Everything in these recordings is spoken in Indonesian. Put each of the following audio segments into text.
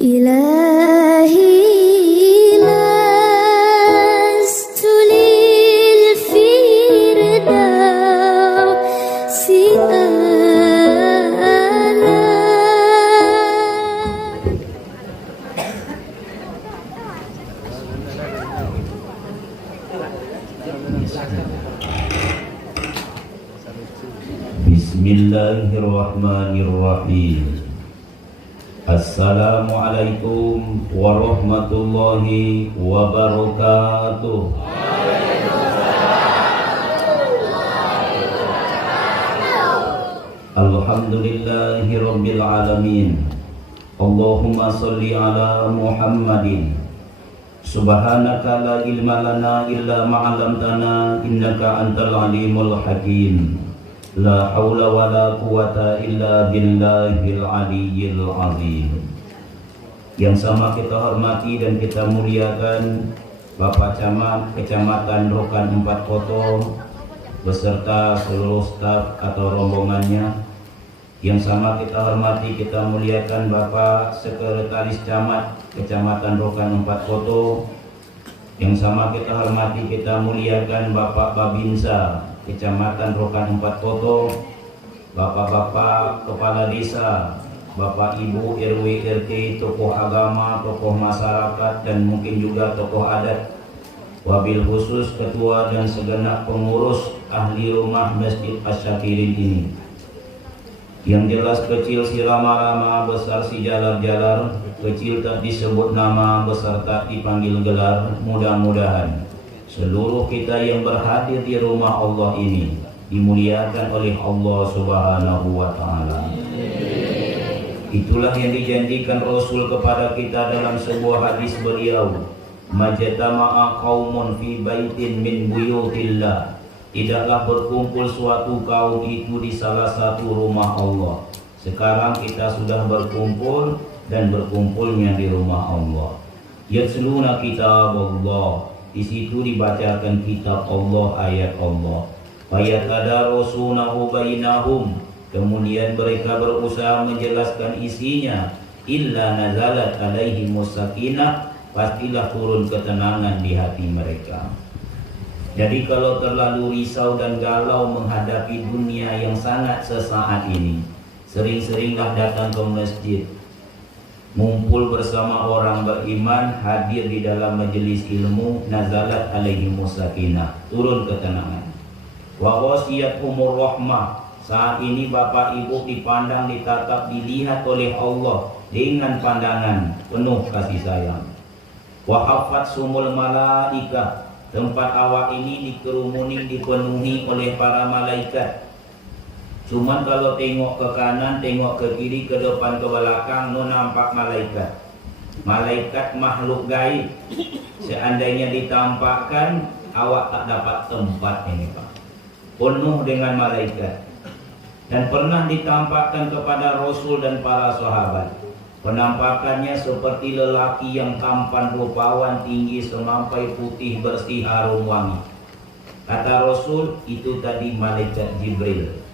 إلهي لست للفردوس أعلى. Bismillahirrahmanirrahim. Assalamualaikum warahmatullahi wabarakatuh. Alhamdulillahi rabbil alamin. Allahumma salli ala Muhammadin. Subhanaka la ilma lana illa ma 'allamtana innaka antal alimul hakim. La haula wa la quwata illa billahil aliyyil azim. Yang sama kita hormati dan kita muliakan Bapak Camat Kecamatan Rokan 4 Koto beserta seluruh staf atau rombongannya. Yang sama kita hormati, kita muliakan Bapak Sekretaris Camat Kecamatan Rokan 4 Koto. Yang sama kita hormati, kita muliakan Bapak Babinsa Kecamatan Rokan 4 Koto, Bapak-bapak Kepala Desa, Bapak Ibu RW RT, tokoh agama, tokoh masyarakat, dan mungkin juga tokoh adat. Wabil khusus ketua dan segenap pengurus ahli rumah Masjid Asy-Syakirin ini. Yang jelas kecil si rama-rama, besar si jalar-jalar, kecil tak disebut nama, besar tak dipanggil gelar. Mudah-mudahan seluruh kita yang berhadir di rumah Allah ini dimuliakan oleh Allah Subhanahu wa Ta'ala. Itulah yang dijanjikan Rasul kepada kita dalam sebuah hadis beliau, majtama'a qaumun fi baitin min buyutillah. Tidaklah berkumpul suatu kaum itu di salah satu rumah Allah. Sekarang kita sudah berkumpul dan berkumpulnya di rumah Allah. Yatsluna kitab Allah. Di situ dibacakan kitab Allah, ayat Allah. Fayatadarasunahu bainahum. Kemudian mereka berusaha menjelaskan isinya. Illa nazalat alaihimus sakinah. Pastilah turun ketenangan di hati mereka. Jadi kalau terlalu risau dan galau menghadapi dunia yang sangat sesaat ini, sering-seringlah datang ke masjid, ngumpul bersama orang beriman, hadir di dalam majelis ilmu. Nazalat alaihimus sakinah, turun ketenangan. Wa ghasiyatuhumur rahmah. Saat ini Bapak Ibu dipandang, ditatap, dilihat oleh Allah dengan pandangan penuh kasih sayang. Wa hafatsumul malaikah. Tempat awak ini dikerumuni, dipenuhi oleh para malaikat. Cuman kalau tengok ke kanan, tengok ke kiri, ke depan, ke belakang, no nampak malaikat. Malaikat makhluk gaib. Seandainya ditampakkan, awak tak dapat tempat ini, Pak. Penuh dengan malaikat. Dan pernah ditampakkan kepada Rasul dan para sahabat. Penampakannya seperti lelaki yang tampan rupawan, tinggi semampai, putih bersih, harum wangi. Kata Rasul, itu tadi malaikat Jibril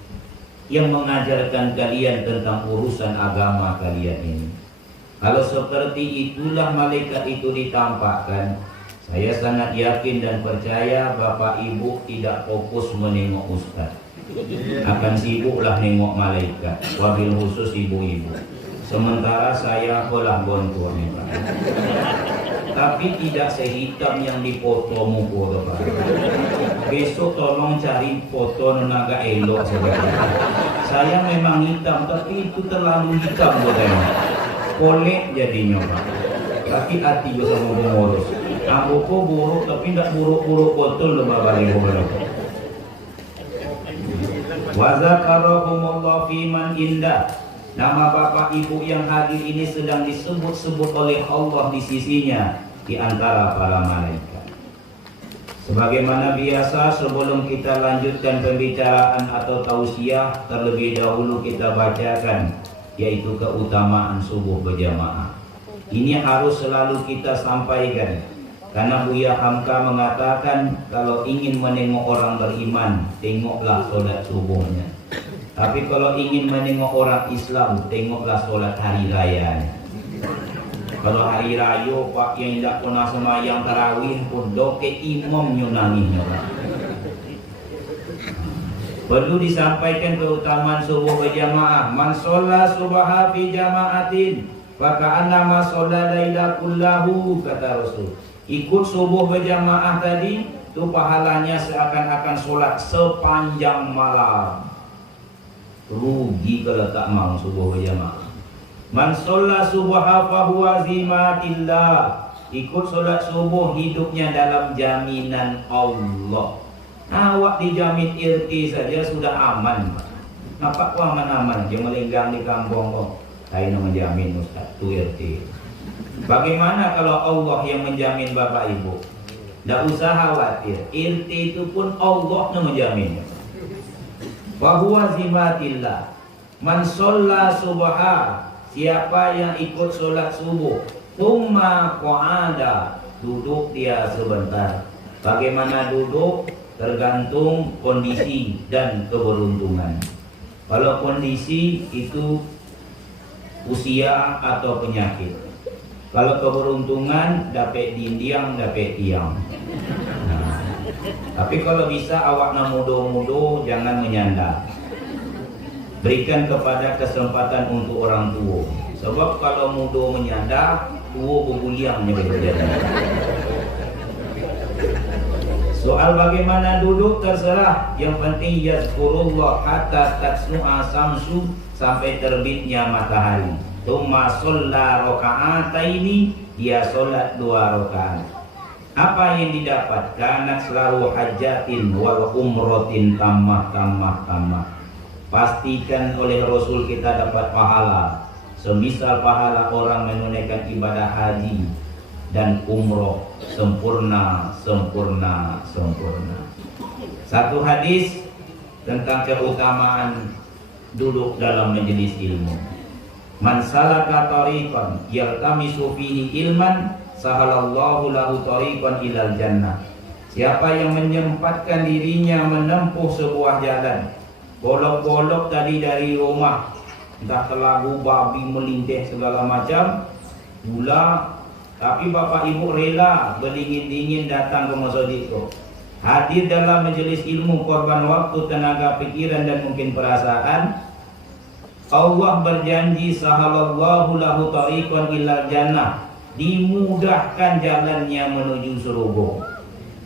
yang mengajarkan kalian tentang urusan agama kalian ini. Kalau seperti itulah malaikat itu ditampakkan, saya sangat yakin dan percaya Bapak Ibu tidak fokus menengok ustaz, akan sibuklah nengok malaikat, wabil khusus ibu-ibu. Sementara saya olah gontor nih, Pak. Tapi tidak sehitam yang dipoto muka, Pak. Besok tolong cari foto naga elok saja. Saya memang hitam, tapi itu terlalu hitam buat saya. Kolek jadinya, Pak. Tapi hati juga sama mengurus. Aku kok buruk, tapi tidak buruk-buruk betul loh, Bapak Ibu. Wa zakarakumullah fiman indah. Nama Bapak Ibu yang hadir ini sedang disebut-sebut oleh Allah di sisinya di antara para malaikat. Sebagaimana biasa, sebelum kita lanjutkan pembicaraan atau tausiah, terlebih dahulu kita bacakan, yaitu keutamaan subuh berjamaah. Ini harus selalu kita sampaikan, karena Buya Hamka mengatakan kalau ingin menengok orang beriman, tengoklah sholat subuhnya. Tapi kalau ingin menengok orang Islam, tengoklah sholat hari raya. Kalau hari raya pak yang tidak pernah semayang tarawih pun doke imam nyunanginya. Perlu disampaikan keutamaan subuh berjamaah. Man sholla subaha fi jama'atin faka'anna ma sholla laila kullahu, kata Rasul. Ikut subuh berjamaah tadi itu pahalanya seakan-akan sholat sepanjang malam. Rugi kalau tak mau subuh berjamaah. Man sholla subaha fahuwa zimatillah. Ikut sholat subuh hidupnya dalam jaminan Allah. Awak dijamin RT saja sudah aman. Nampak kok aman-aman, dia melenggang di kampung kok. Saya menjamin Ustaz, tu RT. Bagaimana kalau Allah yang menjamin Bapak Ibu? Tidak usah khawatir, RT itu pun Allah yang menjaminnya. Fahuwa zimatillah. Man sholla subha, siapa yang ikut sholat subuh, thumma qa'ada, duduk dia sebentar. Bagaimana duduk? Tergantung kondisi dan keberuntungan. Kalau kondisi itu usia atau penyakit. Kalau keberuntungan dapat dindiang, dapat tiang. Nah, tapi kalau bisa awak namudo-mudo jangan menyandar. Berikan kepada kesempatan untuk orang tua. Sebab kalau mudo menyandar, tua berguliangnya berjaya. Soal bagaimana duduk terserah. Yang penting yazkurullah hatta tatsnu'a samsu, sampai terbitnya matahari. Tsumma shalla raka'ataini, dia sholat 2 rakaat. Apa yang didapat? Karena selalu hajatin wal umrotin tamah. Pastikan oleh Rasul kita dapat pahala semisal pahala orang menunaikan ibadah haji dan umroh sempurna. Satu hadis tentang keutamaan duduk dalam majelis ilmu. Man salaka tariqan yaltamisu fihi ilman sahalallahu lahu tariqan ilal jannah. Siapa yang menyempatkan dirinya menempuh sebuah jalan, golok-golok tadi dari rumah, entah telagu, babi, melinteh segala macam, gula, tapi Bapak Ibu rela berdingin-dingin datang ke masjid itu. Hadir dalam majelis ilmu, korban waktu, tenaga, pikiran dan mungkin perasaan. Allah berjanji sahalallahu lahu tariqan ilal jannah, dimudahkan jalannya menuju surga.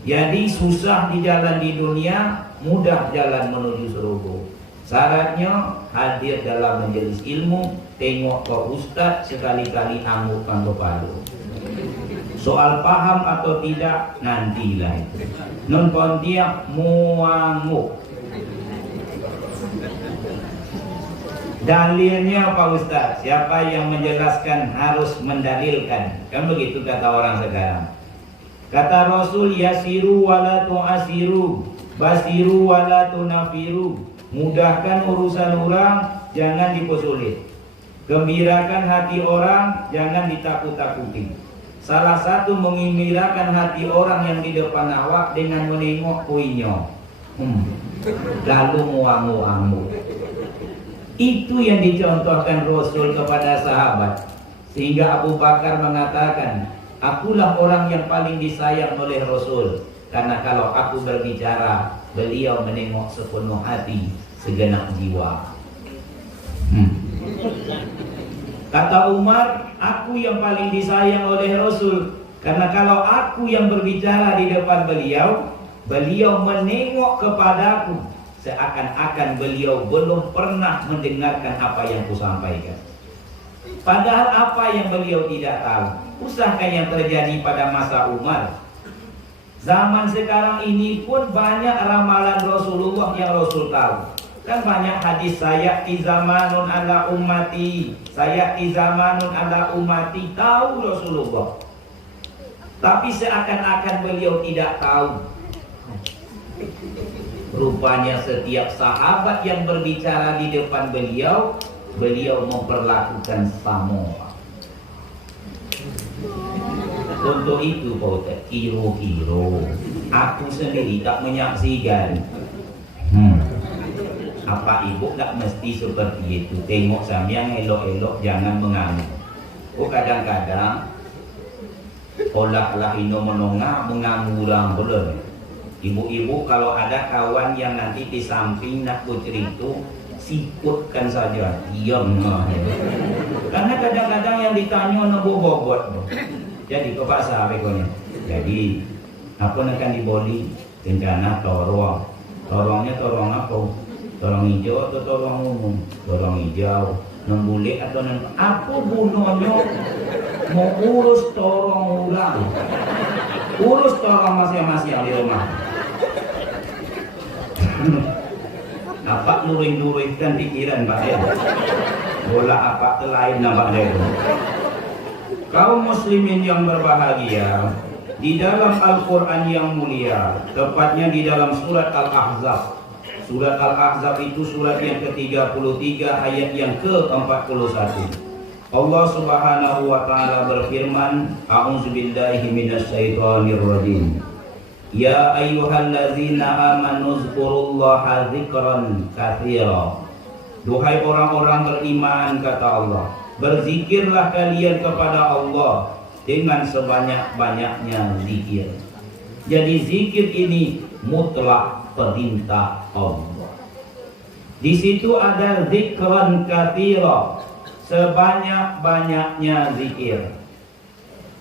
Jadi susah di jalan di dunia, mudah jalan menuju surga. Syaratnya hadir dalam majelis ilmu, tengok ke ustaz, sekali-kali anggukkan kepala. Soal paham atau tidak nantilah itu. Non pontiak muanguk. Dalilnya Pak Ustaz, siapa yang menjelaskan harus mendalilkan. Kan begitu kata orang sekarang. Kata Rasul, yasiru wala tu'asiru, basiru wala tunafiru. Mudahkan urusan orang, jangan dipersulit. Gembirakan hati orang, jangan ditakut-takuti. Salah satu mengembirakan hati orang yang di depan awak dengan menengok kuinya. Lalu muang-muangmu. Itu yang dicontohkan Rasul kepada sahabat. Sehingga Abu Bakar mengatakan, akulah orang yang paling disayang oleh Rasul. Karena kalau aku berbicara, beliau menengok sepenuh hati, segenap jiwa. Kata Umar, aku yang paling disayang oleh Rasul. Karena kalau aku yang berbicara di depan beliau, beliau menengok kepadaku, seakan-akan beliau belum pernah mendengarkan apa yang kusampaikan. Padahal apa yang beliau tidak tahu, usahakan yang terjadi pada masa Umar. Zaman sekarang ini pun banyak ramalan Rasulullah yang Rasul tahu. Kan banyak hadis, sayati zamanun ala ummati, sayati zamanun ala ummati, tahu Rasulullah. Tapi seakan-akan beliau tidak tahu. Rupanya setiap sahabat yang berbicara di depan beliau, beliau memperlakukan sama. Untuk itu Pak Ustaz, kiro-kiro aku sendiri tak menyaksikan. Apa ibu tak mesti seperti itu. Tengok sampean elok-elok, jangan mengamuk. kadang-kadang olah ino menongah mengangurang boleh. Ibu-ibu kalau ada kawan yang nanti di samping nak bercerita, sikutkan saja, diam. Karena kadang-kadang yang ditanya nak bobot. Jadi ke pasar begonya. Jadi apa nak akan diboli rencana torong. Torongnya torong apa? Torong hijau atau torong umum? Torong hijau, nembulek atau apa gunanya mau urus torong ulang? Urus torong masing-masing di rumah. Nampak luring-luringkan pikiran Pak ya. Bola apa lain nampak dia. Kaum muslimin yang berbahagia, di dalam Al-Quran yang mulia, tepatnya di dalam surat Al-Ahzab. Surat Al-Ahzab itu surat yang ke-33 ayat yang ke-41. Allah Subhanahu wa taala berfirman, A'udzubillahi minasyaitonirrajim. Ya ayyuhallazina amanu zkurullaha dzikran katsira. Duhai orang-orang beriman, kata Allah, berzikirlah kalian kepada Allah dengan sebanyak-banyaknya zikir. Jadi zikir ini mutlak perintah Allah. Di situ ada zikran katsira, sebanyak-banyaknya zikir.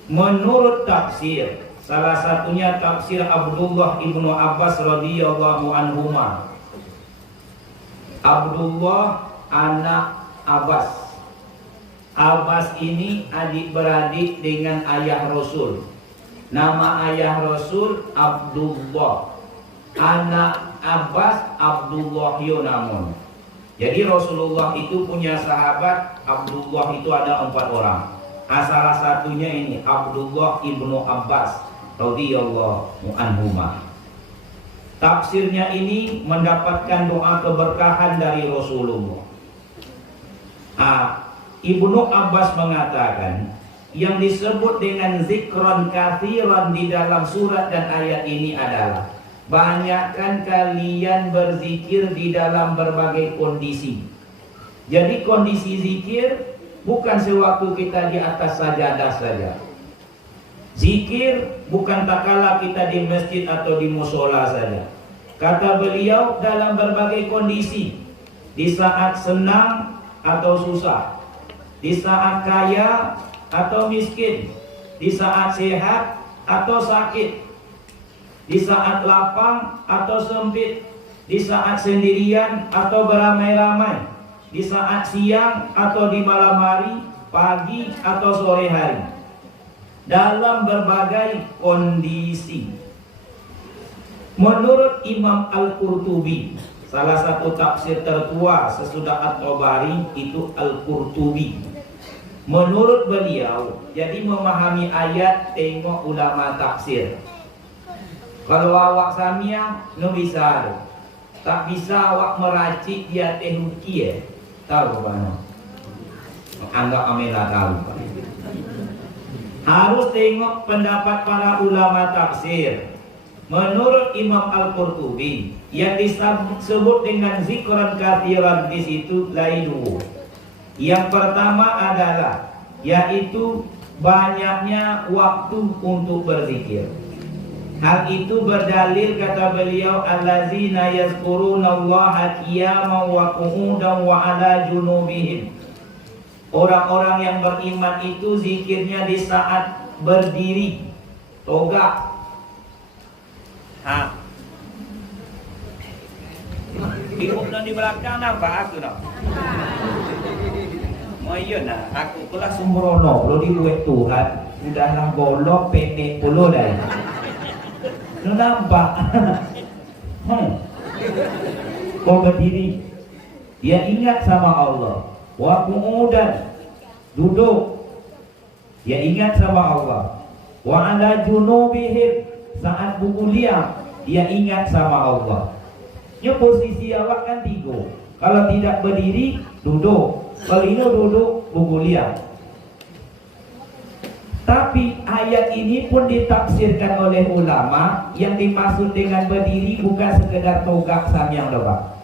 Menurut tafsir, salah satunya tafsir Abdullah ibnu Abbas radhiyallahu anhuma. Abdullah anak Abbas. Abbas ini adik beradik dengan ayah Rasul. Nama ayah Rasul Abdullah. Anak Abbas Abdullah namun. Jadi Rasulullah itu punya sahabat Abdullah itu ada 4 orang. Salah satunya ini Abdullah ibnu Abbas radhiyallahu anhuma. Tafsirnya ini mendapatkan doa keberkahan dari Rasulullah. Ibnu Abbas mengatakan yang disebut dengan zikron katsiran di dalam surat dan ayat ini adalah banyakkan kalian berzikir di dalam berbagai kondisi. Jadi kondisi zikir bukan sewaktu kita di atas sajadah saja. Zikir bukan tak kala kita di masjid atau di musola saja. Kata beliau dalam berbagai kondisi, di saat senang atau susah, di saat kaya atau miskin, di saat sehat atau sakit, di saat lapang atau sempit, di saat sendirian atau beramai-ramai, di saat siang atau di malam hari, pagi atau sore hari, dalam berbagai kondisi. Menurut Imam Al-Qurtubi, salah satu tafsir tertua sesudah At-Tabari itu Al-Qurtubi. Menurut beliau, jadi memahami ayat tengok ulama tafsir. Kalau awak samia, no bisa. Tak bisa awak meracik dia tehuki tahu mana? Anggap amela tahu. Harus tengok pendapat para ulama tafsir. Menurut Imam Al-Qurtubi, yang disebut dengan zikran katsiran di situ lain dua. Yang pertama adalah yaitu banyaknya waktu untuk berzikir. Hal itu berdalil kata beliau allazina yazkurunallaha qiyaman wa qu'udan wa ala junubihim. Orang-orang yang beriman itu zikirnya di saat berdiri, togak. Ibu di belakang nampak aku nak. Moyo nak, aku kelas sembrono, lo dibuat Tuhan, udahlah bolok pendek puluh dah. Lo nampak? Kau berdiri, dia ingat sama Allah. Wa qu'udan, duduk, dia ingat sama Allah. Wa ala junubihim, saat bukuliah, dia ingat sama Allah. Ya posisi awak kan 3. Kalau tidak berdiri, duduk. Kalau ini duduk, bukuliah. Tapi ayat ini pun ditafsirkan oleh ulama, yang dimaksud dengan berdiri bukan sekedar togak samyang doang,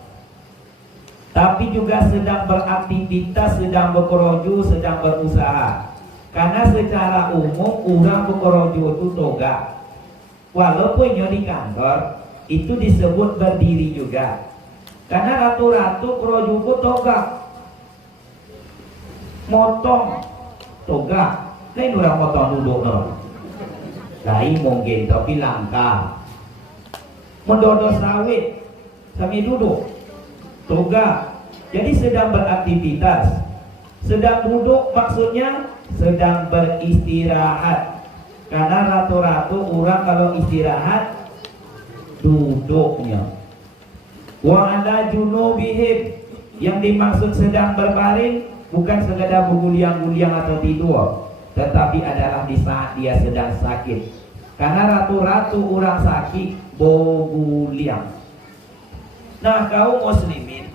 tapi juga sedang beraktivitas, sedang bekeroju, sedang berusaha. Karena secara umum orang bekerja itu toga. Walaupun di kantor itu disebut berdiri juga. Karena ratu-ratu kerja itu toga. Motong toga. Lain orang motong duduk no. Lain mungkin tapi langka. Mendodo sawit sambil duduk. Toga. Jadi sedang beraktivitas. Sedang duduk maksudnya sedang beristirahat. Karena ratu-ratu orang kalau istirahat duduknya. Wa ala junubihim, yang dimaksud sedang berbaring bukan sekedar berguliang-guliang atau tidur, tetapi adalah di saat dia sedang sakit. Karena ratu-ratu orang sakit berguliang. Nah, kaum muslimin,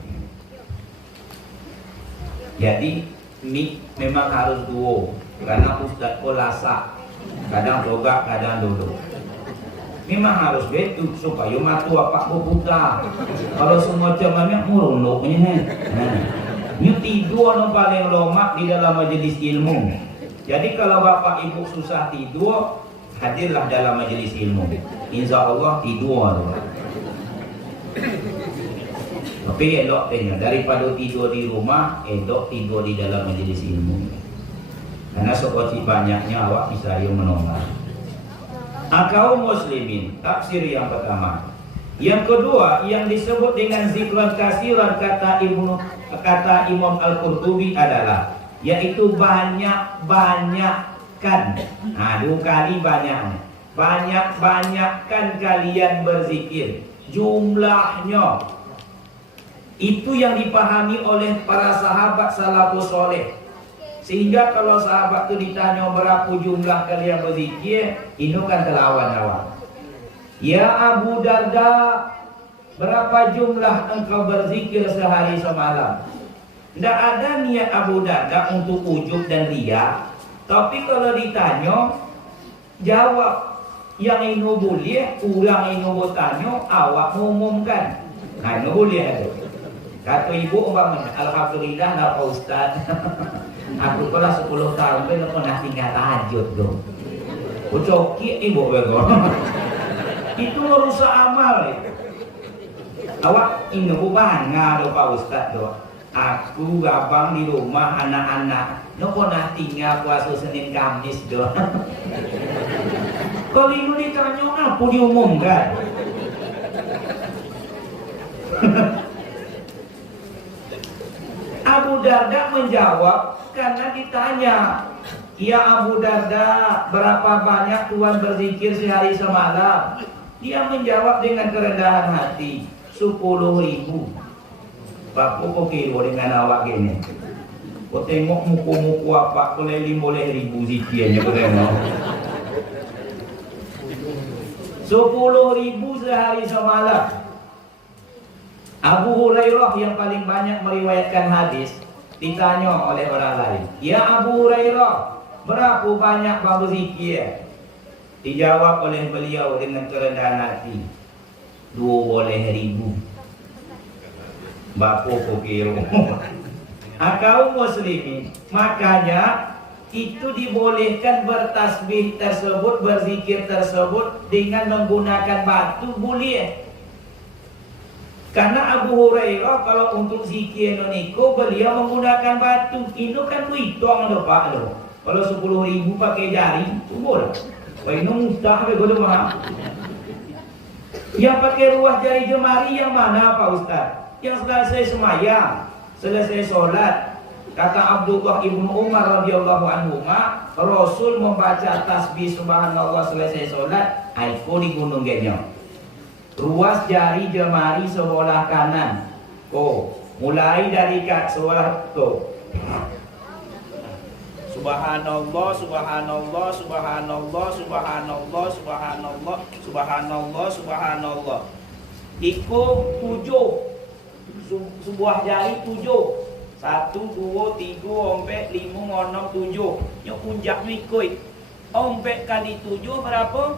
jadi mik memang harus duo, karena ustaz kolasa kadang toga kadang duduk. Memang harus betul supaya matu apa buta. Kalau semua macamnya murunuknya ini tidur yang paling lomak di dalam majelis ilmu. Jadi kalau bapak ibu susah tidur, hadirlah dalam majelis ilmu. Insya Allah tidur. Tapi elok tanya, daripada tidur di rumah, elok tidur di dalam majelis ilmu. Karena seperti banyaknya awak bisa yang menolak. Kaum muslimin, tafsir yang pertama. Yang kedua, yang disebut dengan zikran kasiran kata Imam Al-Qurtubi adalah, yaitu banyak-banyakkan. Nah, 2 kali banyaknya. Banyak-banyakkan kalian berzikir. Jumlahnya itu yang dipahami oleh para sahabat salafus soleh. Sehingga kalau sahabat itu ditanya berapa jumlah kalian berzikir, ini kan terlawan-lawan. Ya Abu Darda, berapa jumlah engkau berzikir sehari semalam? Tidak ada niat Abu Darda untuk ujub dan riya. Tapi kalau ditanya, jawab. Yang ini boleh, orang ini bertanya, awak mengumumkan. Nah, ini boleh ada. Kata ibu umpamanya, alhamdulillah nak Pak Ustaz. Aku pernah 10 tahun kan pernah tinggal tahajud tuh. Ucoki ibu bego. Itu rusak amal. Awak ini bangga do Pak Ustaz do. Aku abang di rumah anak-anak. No pernah tinggal puasa Senin Kamis do. Kalau ini ditanya apa diumumkan? Abu Darda menjawab karena ditanya, ya Abu Darda, berapa banyak Tuhan berzikir sehari semalam? Dia menjawab dengan kerendahan hati, 10.000. Pak kok kira dengan awak gini? Kau tengok muku-muku apa, kau 5.000 zikirnya kau tengok. 10.000 sehari semalam. Abu Hurairah yang paling banyak meriwayatkan hadis ditanya oleh orang lain, ya Abu Hurairah, berapa banyak bang berzikir? Dijawab oleh beliau dengan kerendahan hati, 20.000. Bapak kira. Kaum muslimin, makanya itu dibolehkan bertasbih tersebut, berzikir tersebut dengan menggunakan batu boleh. Karena Abu Hurairah kalau untuk zikir noniko beliau menggunakan batu. Itu kan kuitong ada pak lo. Kalau 10.000 pakai jari, boleh. Kalau ini mudah begitu mah. Yang pakai ruas jari jemari yang mana Pak Ustaz? Yang selesai semayang, selesai sholat. Kata Abdullah ibnu Umar radhiyallahu anhu, Rasul membaca tasbih subhanallah selesai sholat, aiko di gunung genyong. Ruas jari jemari sebelah kanan. Mulai dari sebelah Subhanallah, subhanallah, subhanallah, subhanallah, subhanallah, subhanallah, subhanallah. Iku 7. Sebuah jari 7. 1, 2, 3, 4, 5, 6, 7. Yang puncaknya ikut. 4 kali 7 berapa?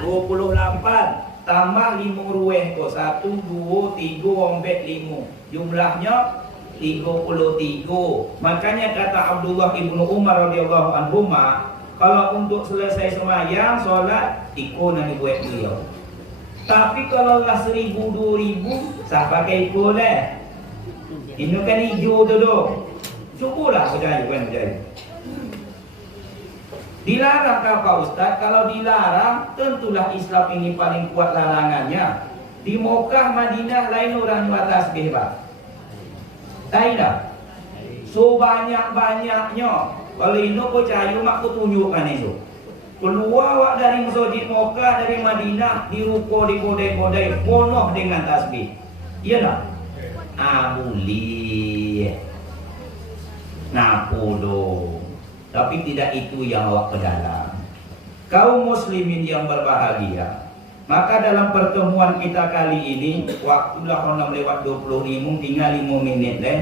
28. Tambah 5 rueh tu. 1, 2, 3, 4, 5. Jumlahnya 33. Makanya kata Abdullah ibnu Umar radhiyallahu anhu, kalau untuk selesai semayang solat ikut nanti buat beliau. Tapi kalau lah 1000 2000 saya pakai ikut lah. Ini kan hijau tu doh. Cukulah berjaya kan berjaya. Dilarang kah Pak Ustaz? Kalau dilarang, tentulah Islam ini paling kuat larangannya. Di Mekah, Madinah lain orang nyuat tasbih Pak. Tidak. So banyak-banyaknya. Kalau ini percaya mak aku tunjukkan itu. Keluar awak dari masjid Mekah, dari Madinah, di ruko, di kodai-kodai, penuh dengan tasbih. Iya tak? Boleh. Napodo. Tapi tidak itu yang awak pedalang. Kaum muslimin yang berbahagia, maka dalam pertemuan kita kali ini, waktu lah orang lewat 25, tinggal 5 minit deh.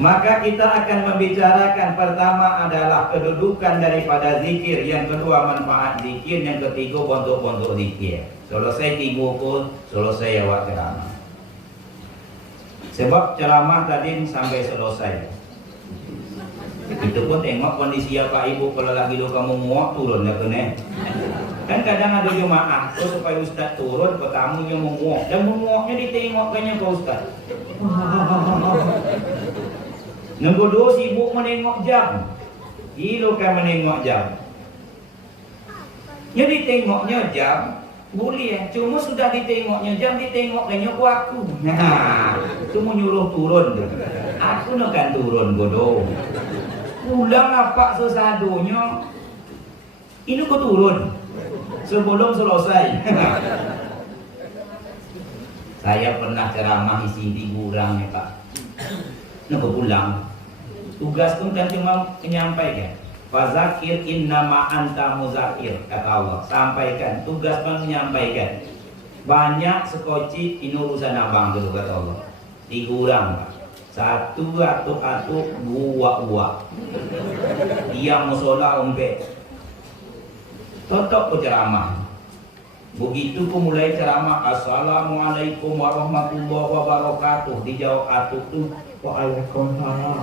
Maka kita akan membicarakan, pertama adalah kedudukan daripada zikir, yang kedua manfaat zikir, yang ketiga bentuk-bentuk zikir. Selesai 3 pun, selesai awak ceramah. Sebab ceramah tadi sampai selesai. Itu pun tengok kondisi apa ibu, kalau lagi lu kamu muak turun ya kena. Kan kadang ada jemaah tu supaya ustaz turun, pertamanya menguak, dan menguaknya ditengokkannya ke ustaz. Nombor 2 sibuk menengok jam. Gila kan menengok jam. Jadi tengoknya jam boleh, cuma sudah ditengoknya jam, ditengokkannya ku aku. Nah, cuma nyuruh turun tu. Aku nak kan turun bodoh. Pulang apa sesadonya. Ini ku turun sebelum selesai. Saya pernah ceramah isi 3 orang ya Pak. Nak pulang. Tugas tu kan cuma menyampaikan. Fazakir innama anta muzakir, kata Allah. Sampaikan, tugas menyampaikan. Banyak sekoci ini urusan abang dulu, kata Allah. 3 orang Pak. 1 atuk-atuk, 2 uak. Dia musola umpet. Totok ku ceramah. Begitu ku mulai ceramah, Assalamualaikum warahmatullahi wabarakatuh. Dijawab atuk tu, Waalaikumsalam.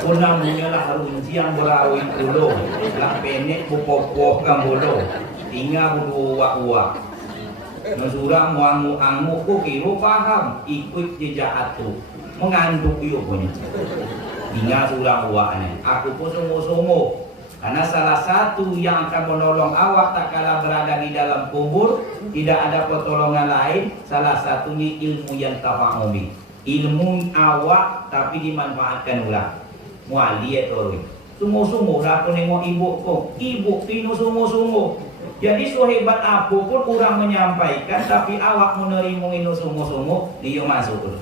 Kunamnya lah runci yang berawin ulo, lah penek bupopoh kan bolo, tinggal buat-buat. Mesurang wangu-angu ku kira paham, ikut jejak atu, mengandung yuk punya. Tinggal surang buatnya, aku pun sungguh-sungguh. Karena salah satu yang akan menolong awak tak kala berada di dalam kubur, tidak ada pertolongan lain, salah satunya ilmu yang tafa'umi. Ilmu awak tapi dimanfaatkan orang. Mualiat orang. Sungguh-sungguh lah aku nengok ibu kau. Ibu pinu sungguh-sungguh. Jadi sehebat apapun orang menyampaikan, tapi awak menerima ini sungguh-sungguh, dia masuk dulu.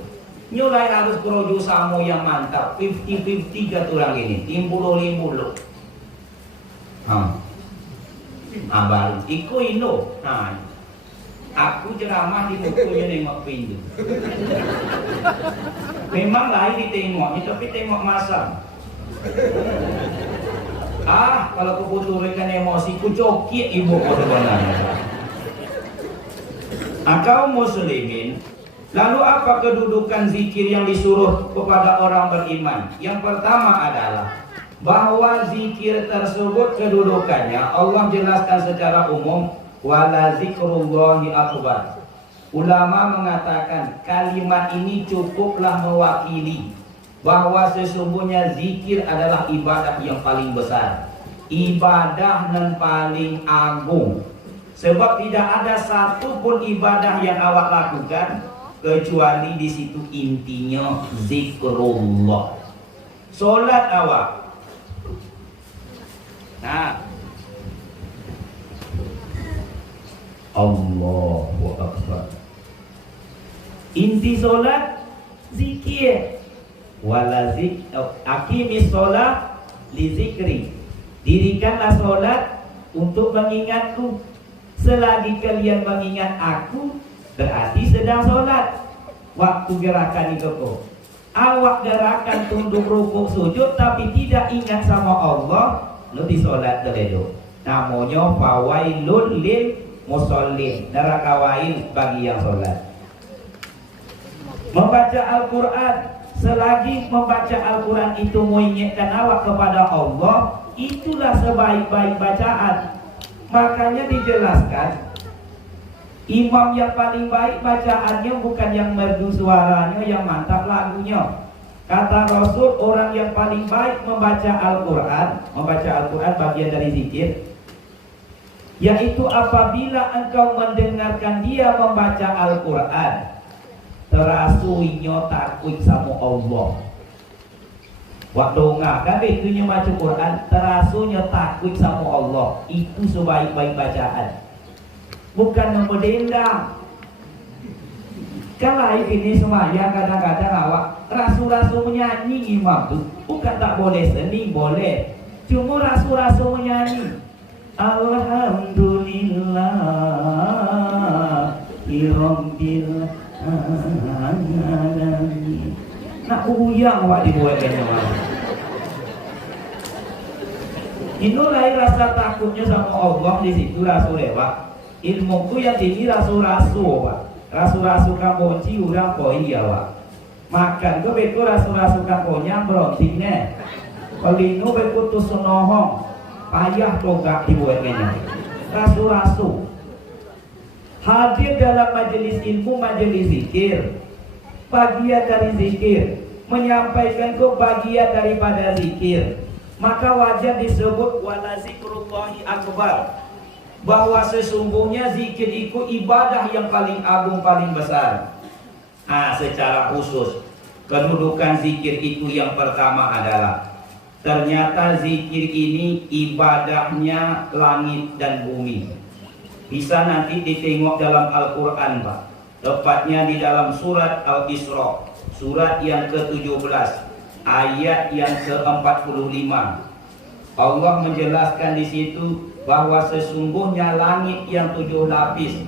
Nyulai harus kerojo sama yang mantap. 50-50 kat orang ini. 50-50. Baru ikut Indo. Aku ceramah di bukunya nengok pintu. Memang lain ditengoknya, tapi tengok masam. Kalau keputusan emosi, ku cokit ibu kau sebenarnya. Kaum muslimin, lalu apa kedudukan zikir yang disuruh kepada orang beriman? Yang pertama adalah bahwa zikir tersebut kedudukannya Allah jelaskan secara umum, wala zikrullahi akbar. Ulama mengatakan kalimat ini cukuplah mewakili bahwa sesungguhnya zikir adalah ibadah yang paling besar, ibadah yang paling agung. Sebab tidak ada satu pun ibadah yang awak lakukan kecuali di situ intinya zikrullah. Solat awak, Allahu Akbar. Inti solat zikir. Wala aqimis solat li zikri. Dirikanlah solat untuk mengingatku. Selagi kalian mengingat aku, berarti sedang solat. Waktu gerakan itu kok. Awak gerakan tunduk rukuk sujud tapi tidak ingat sama Allah, lu di solat terledo. Namanya fawailun lil musallin, neraka wail bagi yang sholat. Membaca Al-Quran, selagi membaca Al-Quran itu mengingatkan awak kepada Allah, itulah sebaik-baik bacaan. Makanya dijelaskan, imam yang paling baik bacaannya bukan yang merdu suaranya, yang mantap lagunya. Kata Rasul, orang yang paling baik membaca Al-Quran bagian dari zikir, yaitu apabila engkau mendengarkan dia membaca Al-Quran, terasuinya takut sama Allah. Waktu kan itunya baca Quran, terasunya takut sama Allah. Itu sebaik-baik bacaan, bukan membedendang. Kalau ini semuanya kadang-kadang awak rasu-rasu menyanyi imam tuh, bukan tak boleh seni, boleh. Cuma rasu-rasu menyanyi Alhamdulillah Rabbil alamin. Nak uyang awak dibuatnya awak. Inilah rasa takutnya sama Allah di situ rasu lewat. Ilmuku yang tinggi rasu-rasu awak. Rasu-rasu kamponci urang koi awak. Makan ke beku rasu-rasu kamponya berontingnya. Pelinu beku tu sonohong. Payah togak dibuatnya. Rasu-rasu. Hadir dalam majelis ilmu, majelis zikir, bagian dari zikir, menyampaikan ke bagian daripada zikir, maka wajar disebut wala zikrullahi akbar, bahwa sesungguhnya zikir itu ibadah yang paling agung, paling besar. Secara khusus kedudukan zikir itu yang pertama adalah, ternyata zikir ini ibadahnya langit dan bumi. Bisa nanti ditengok dalam Al-Quran, Pak. Tepatnya di dalam surat Al-Isra, surat yang ke-17, ayat yang ke-45. Allah menjelaskan di situ bahwa sesungguhnya langit yang 7 lapis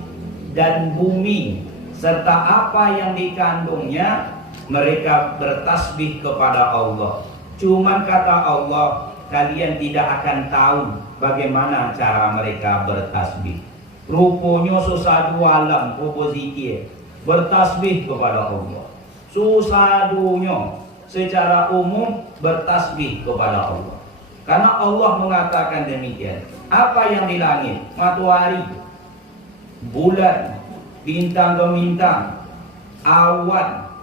dan bumi serta apa yang dikandungnya, mereka bertasbih kepada Allah. Cuman kata Allah, kalian tidak akan tahu bagaimana cara mereka bertasbih. Rupanya susah dua alam zikir bertasbih kepada Allah. Susadunya secara umum bertasbih kepada Allah. Karena Allah mengatakan demikian. Apa yang di langit? Matahari, bulan, bintang gemintang, awan,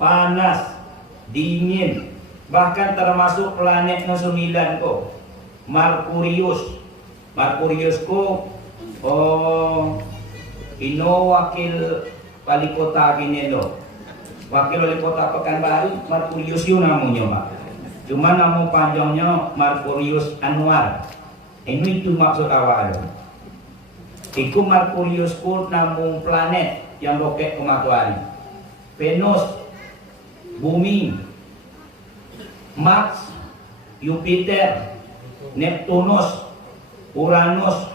panas, dingin, bahkan termasuk planet no-9 ko, Merkurius ko, ino wakil wali kota Ginelo, wakil wali kota Pekanbaru, Merkurius yun namanya, Pak. Cuma nama panjangnya Merkurius Anwar. Ini itu maksud awal. Iku Merkurius ku namun planet yang roket ke matahari. Venus, Bumi, Mars, Jupiter, Neptunus, Uranus,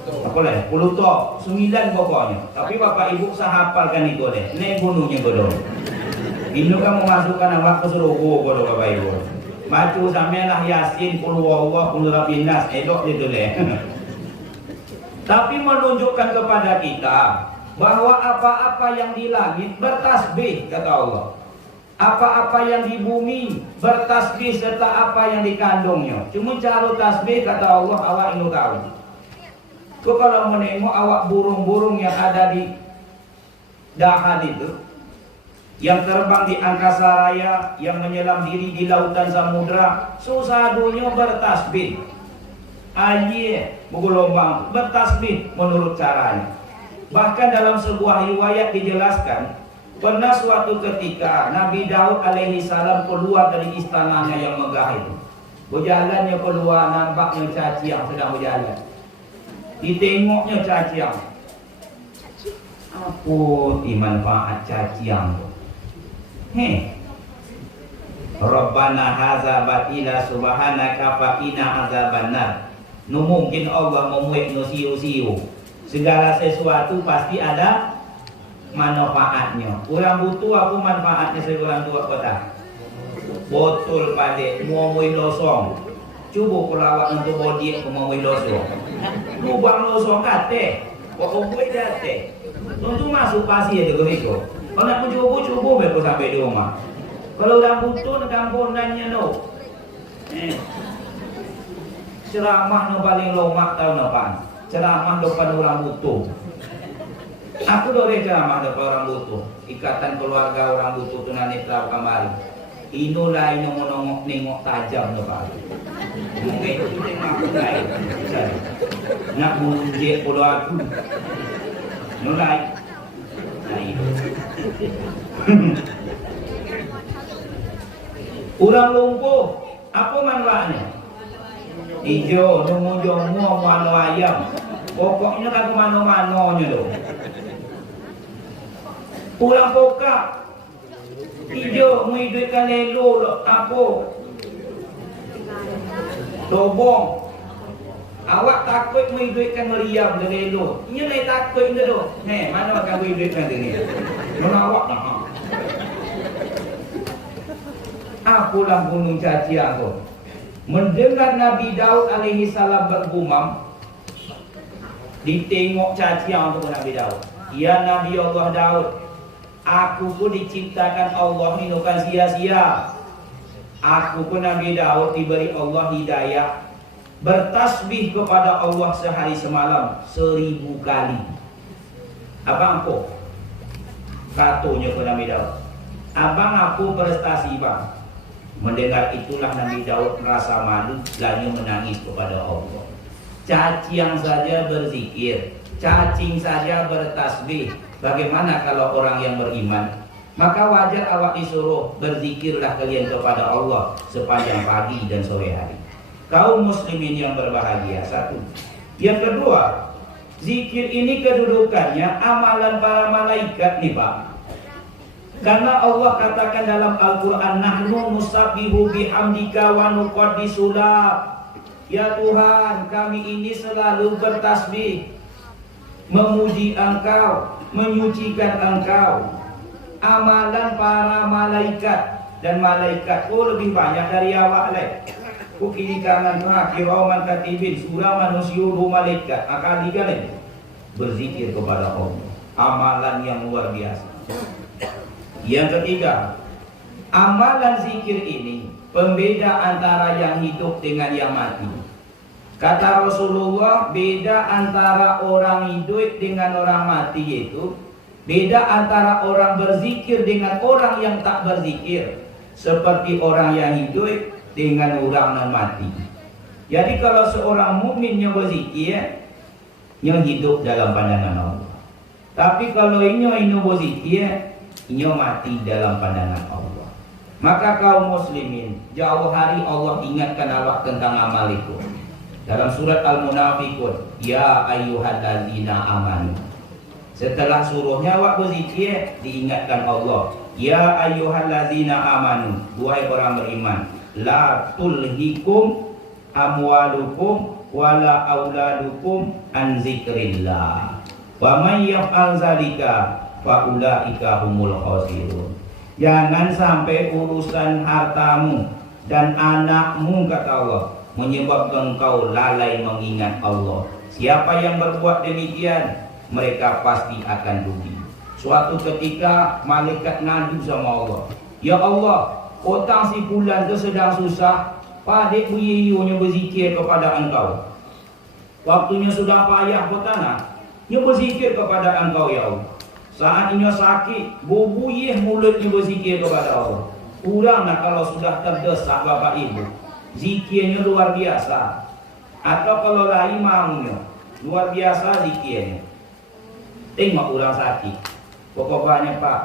apa lah? Pluto, 9 pokoknya. Tapi bapak ibu sahapalkan itu deh. Ini gunungnya bodoh. Ini kamu masukkan awak ke Suruhu bodoh bapak ibu. Macu sampelah Yasin, Qul huwallahu, Qul rabbin nas, edok gitu deh. Tapi menunjukkan kepada kita bahwa apa-apa yang di langit bertasbih, kata Allah. Apa-apa yang di bumi bertasbih serta apa yang dikandungnya. Cuma cara tasbih kata Allah awak ini tahu. Kau kalau menengok awak burung-burung yang ada di dahan itu, yang terbang di angkasa raya, yang menyelam diri di lautan samudra, susadunya bertasbih. Ayat bergelombang bertasbih menurut caranya. Bahkan dalam sebuah riwayat dijelaskan, pernah suatu ketika Nabi Daud alaihi salam keluar dari istananya yang megah itu. Berjalannya keluar, nampaknya caci yang sedang berjalan. Ditengoknya caciang. Apa manfaat caciang? Rabbana haza batila subhanaka faqina azabannar. Nu mungkin Allah memuik nu siu-siu. Segala sesuatu pasti ada manfaatnya. Orang butuh aku manfaatnya seorang tua kota. Botol pada muamui losong. Cuba kalau awak untuk bodi kemauan dosa. Lubang dosa kate. Kok gue date. Tentu masuk pasti ada begitu. Kalau nak cuba baru sampai di rumah. Kalau udah butuh kampunannya no. Ceramah no paling lomak tahun depan. Ceramah depan orang butuh. Aku dore ceramah depan orang butuh. Ikatan keluarga orang butuh tunanetra kembali. Inolah ino nengok tajam depan. Mungkin itu tengok aku lain. Nak munjek puluh aku. Nolai. Orang lumpuh, apa manfaatnya? Ijo, nunggu jomu, mano ayam. Pokoknya kan mano-manonya dong. Orang pokak, ijo, menghidupkan lelo, apa? Dobong. Awak takut menghidupkan meriam dan lelo. Ini naik takut itu dong. Mana akan menghidupkan dia? Mana awak nak? Akulah gunung caci aku. Mendengar Nabi Daud alaihi salam bergumam, ditengok caci untuk Nabi Daud. Ya Nabi Allah Daud, aku pun diciptakan Allah ini bukan sia-sia. Aku pun Nabi Daud diberi Allah hidayah bertasbih kepada Allah sehari semalam 1000 kali. Abang aku katunya ke Nabi Daud. Abang aku prestasi bang. Mendengar itulah Nabi Daud merasa malu lalu menangis kepada Allah. Cacing saja berzikir, cacing saja bertasbih. Bagaimana kalau orang yang beriman? Maka wajar awak disuruh berzikirlah kalian kepada Allah sepanjang pagi dan sore hari. Kaum muslimin yang berbahagia. Satu. Yang kedua, zikir ini kedudukannya amalan para malaikat nih Pak. Karena Allah katakan dalam Al-Quran, nahnu nusabbihu bihamdika wa nuqaddisu lak. Ya Tuhan, kami ini selalu bertasbih, memuji Engkau, menyucikan Engkau. Amalan para malaikat, dan malaikat lebih banyak dari awak leh. Ku kiri kanan kiraman katibin, surah manusia malaikat akan digalin berzikir kepada Allah. Amalan yang luar biasa. Yang ketiga, amalan zikir ini pembeda antara yang hidup dengan yang mati. Kata Rasulullah, beda antara orang hidup dengan orang mati yaitu beda antara orang berzikir dengan orang yang tak berzikir, seperti orang yang hidup dengan orang yang mati. Jadi kalau seorang mukmin yang berzikir, yang hidup dalam pandangan Allah. Tapi kalau ini berzikir, inyo mati dalam pandangan Allah. Maka kaum muslimin, jauh hari Allah ingatkan awak tentang amal itu. Dalam surat Al-Munafiqun, ya ayyuhallazina amanu. Setelah suruhnya awak berzikir, diingatkan Allah, ya ayyuhallazina amanu, wahai orang beriman, la tulhikum amwalukum wala auladukum an zikrillah. Wa may yaf'al zalika faulaika humul khasirun. Jangan sampai urusan hartamu dan anakmu, kata Allah, menyebabkan engkau lalai mengingat Allah. Siapa yang berbuat demikian, mereka pasti akan rugi. Suatu ketika malaikat ngadu sama Allah, ya Allah, otang si fulan tu sedang susah, padek buyuyunya berzikir kepada engkau. Waktunya sudah payah petana, dia berzikir kepada engkau ya Allah. Saat ini sakit, bubuyih mulutnya berzikir kepada Allah. Kuranglah kalau sudah terdesak bapak ibu, zikirnya luar biasa. Atau kalau lain maunya, luar biasa zikirnya. Tengok orang sakit, pokoknya Pak,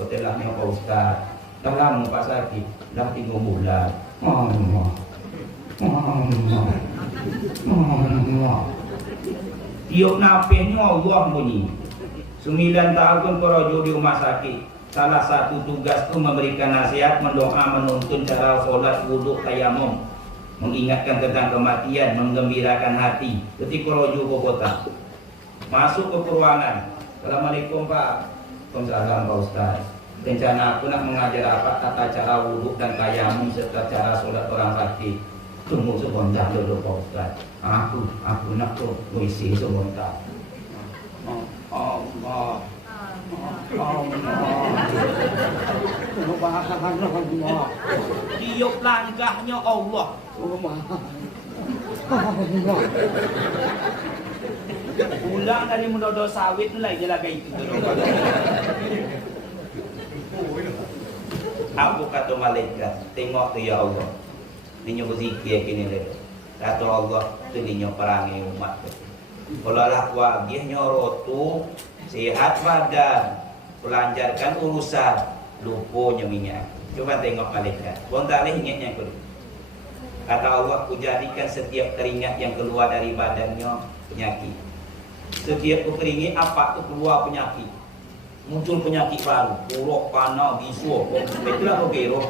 kotelahnya Pak Ustaz, dah lama Pak sakit, dah 3 bulan. Tiup napihnya Allah bunyi. 9 tahun korojo di rumah sakit. Salah satu tugas itu memberikan nasihat, mendoa, menuntun cara sholat, wudhu, tayamum, mengingatkan tentang kematian, menggembirakan hati. Ketika korojo ke kota, masuk ke ruangan. Assalamualaikum Pak. Waalaikumsalam Pak Ustaz. Rencana aku nak mengajar apa tata cara wudhu dan tayamum serta cara sholat orang sakit. Tunggu sebentar dulu Pak Ustaz. Aku nak ke WC sebentar. Allah. Allah. Tiup langkahnya Allah. Pulang dari mendodo sawit mulai je lah kayak itu. Aku kata malaikat, tengok tu ya Allah. Ninyo berzikir kini deh. Kata Allah, tu ninyo perangi umat. Kalau lah wajahnya rotu, sehat badan, pelanjarkan urusan, lupunya minyak. Coba tengok malaikat. Bontak leh ingatnya aku. Kata Allah, ku jadikan setiap keringat yang keluar dari badannya penyakit. Setiap ku keringat apa tu keluar penyakit. Muncul penyakit baru, urok, panah, bisu, itulah kau kira.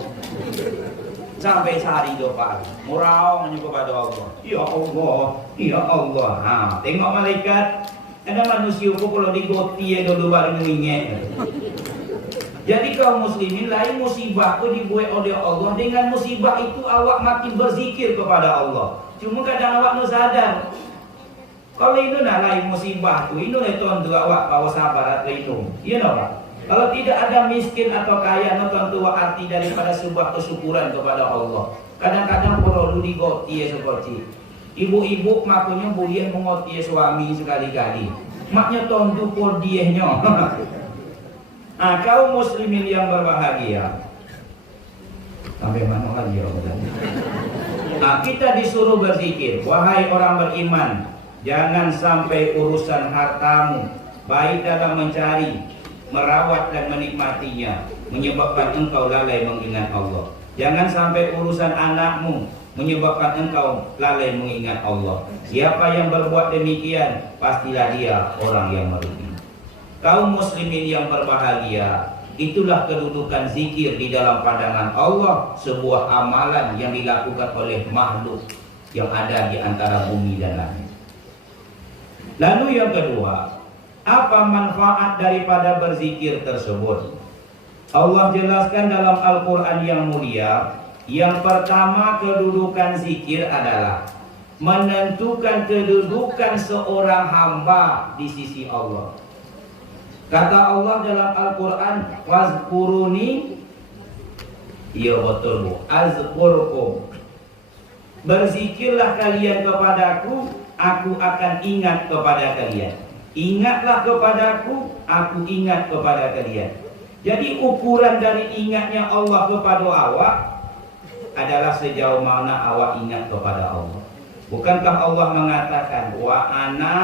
Sampai sehari depan, murau hanya kepada Allah. Ya Allah, ya Allah. Ha, tengok malaikat, ada manusia pun kalau digoti dulu baru mengingat. Jadi kaum muslimin lain musibah itu dibuat oleh Allah. Dengan musibah itu awak makin berzikir kepada Allah. Cuma kadang awak no sadar. Kalau itu nak lain musibah tu, itu nak tuan tu awak bawa sabar atau itu. You know Pak? Kalau tidak ada miskin atau kaya, tuan tu arti daripada sebuah kesyukuran kepada Allah. Kadang-kadang perlu digoti seperti ibu-ibu makanya boleh mengoti suami sekali-kali. Maknya tuan tu pun diehnya. Kaum muslimin yang berbahagia. Sampai mana lagi ya Allah? Kita disuruh berzikir, wahai orang beriman. Jangan sampai urusan hartamu, baik dalam mencari, merawat dan menikmatinya, menyebabkan engkau lalai mengingat Allah. Jangan sampai urusan anakmu menyebabkan engkau lalai mengingat Allah. Siapa yang berbuat demikian, pastilah dia orang yang merugi. Kaum muslimin yang berbahagia, itulah kedudukan zikir di dalam pandangan Allah, sebuah amalan yang dilakukan oleh makhluk yang ada di antara bumi dan langit. Lalu yang kedua, apa manfaat daripada berzikir tersebut? Allah jelaskan dalam Al-Quran yang mulia. Yang pertama, kedudukan zikir adalah menentukan kedudukan seorang hamba di sisi Allah. Kata Allah dalam Al-Quran, wazkuruni, iya betul bu, azkurkum. Berzikirlah kalian kepadaku, aku akan ingat kepada kalian. Ingatlah kepadaku, aku ingat kepada kalian. Jadi ukuran dari ingatnya Allah kepada awak adalah sejauh mana awak ingat kepada Allah. Bukankah Allah mengatakan wa ana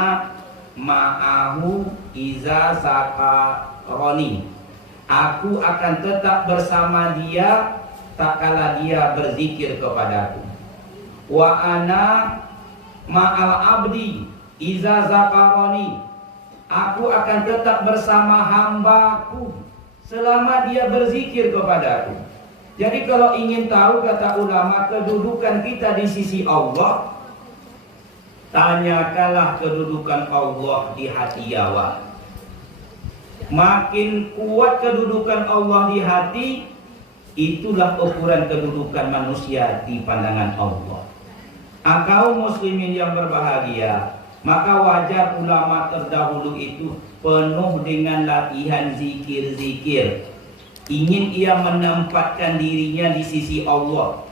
ma'ahu iza zakaroni, aku akan tetap bersama dia tak kala dia berzikir kepadaku. Wa ana ma'al abdi iza zakaroni, aku akan tetap bersama hambaku selama dia berzikir kepadaku. Jadi kalau ingin tahu, kata ulama, kedudukan kita di sisi Allah, tanyakanlah kedudukan Allah di hati awak. Makin kuat kedudukan Allah di hati, itulah ukuran kedudukan manusia di pandangan Allah. Kaum muslimin yang berbahagia, maka wajar ulama terdahulu itu penuh dengan latihan zikir-zikir. Ingin ia menempatkan dirinya di sisi Allah.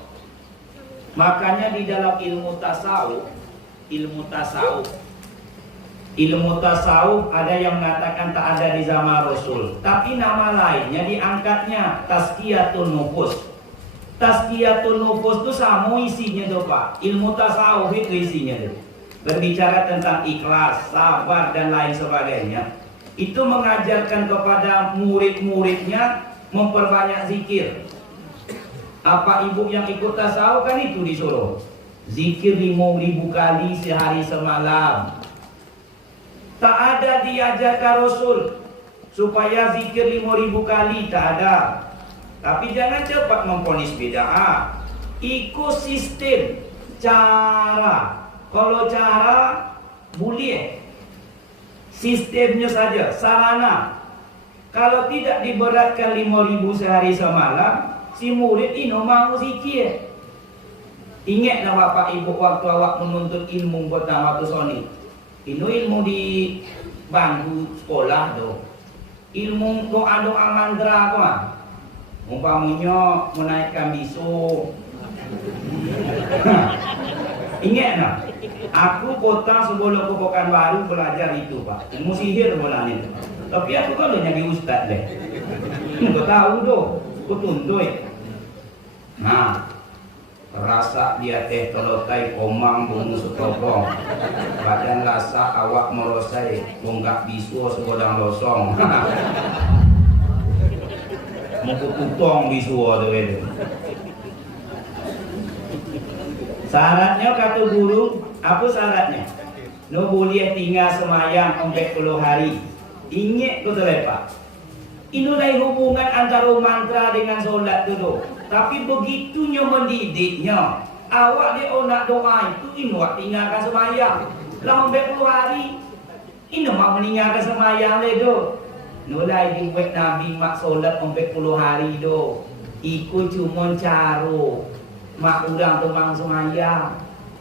Makanya di dalam ilmu tasawuf ada yang mengatakan tak ada di zaman Rasul, tapi nama lainnya diangkatnya tazkiyatun nufus. Tazkiyatun nufus itu sama isinya tuh Pak. Ilmu tasawuf itu isinya tuh berbicara tentang ikhlas, sabar dan lain sebagainya. Itu mengajarkan kepada murid-muridnya memperbanyak zikir. Apa ibu yang ikut tasawuf kan itu disuruh zikir 5.000 kali sehari semalam. Tak ada diajarkan Rasul supaya zikir 5.000 kali, tak ada. Tapi jangan cepat memponis bid'ah. Ikut sistem, cara. Kalau cara boleh, sistemnya saja, sarana. Kalau tidak diberatkan 5.000 sehari semalam, si murid ini mau zikir. Ingatlah bapak ibu waktu awak menuntut ilmu pertama tu Sony. Ilmu di bangku sekolah tu. Ilmu doa-doa mantra tu ah. Umpamanya menaikkan bisu. Ingat tak? Aku kota sebelum ke Pekanbaru belajar itu pak. Ilmu sihir bola ni. Tapi aku kan dah jadi ustaz deh. Kau tahu tu, kau tuntut. Nah, rasa dia teh telotai komang bungu setopong. Badan lasak awak merosai, bonggak bisu segodang losong. Mengkututong bisu tu itu. Syaratnya kata guru, apa syaratnya? No boleh tinggal semayang 40 hari. Ingat kau terlepas. Inilah hubungan antara mantra dengan solat tu. Tapi begitunya mendidiknya. Awak dia nak doa itu, ini awak tinggalkan semayang. Lah 40 hari, ini mak meninggalkan semayang tu. Nulai dibuat Nabi mak solat 40 hari tu. Ikut cuma caro. Mak udang tumbang semayang.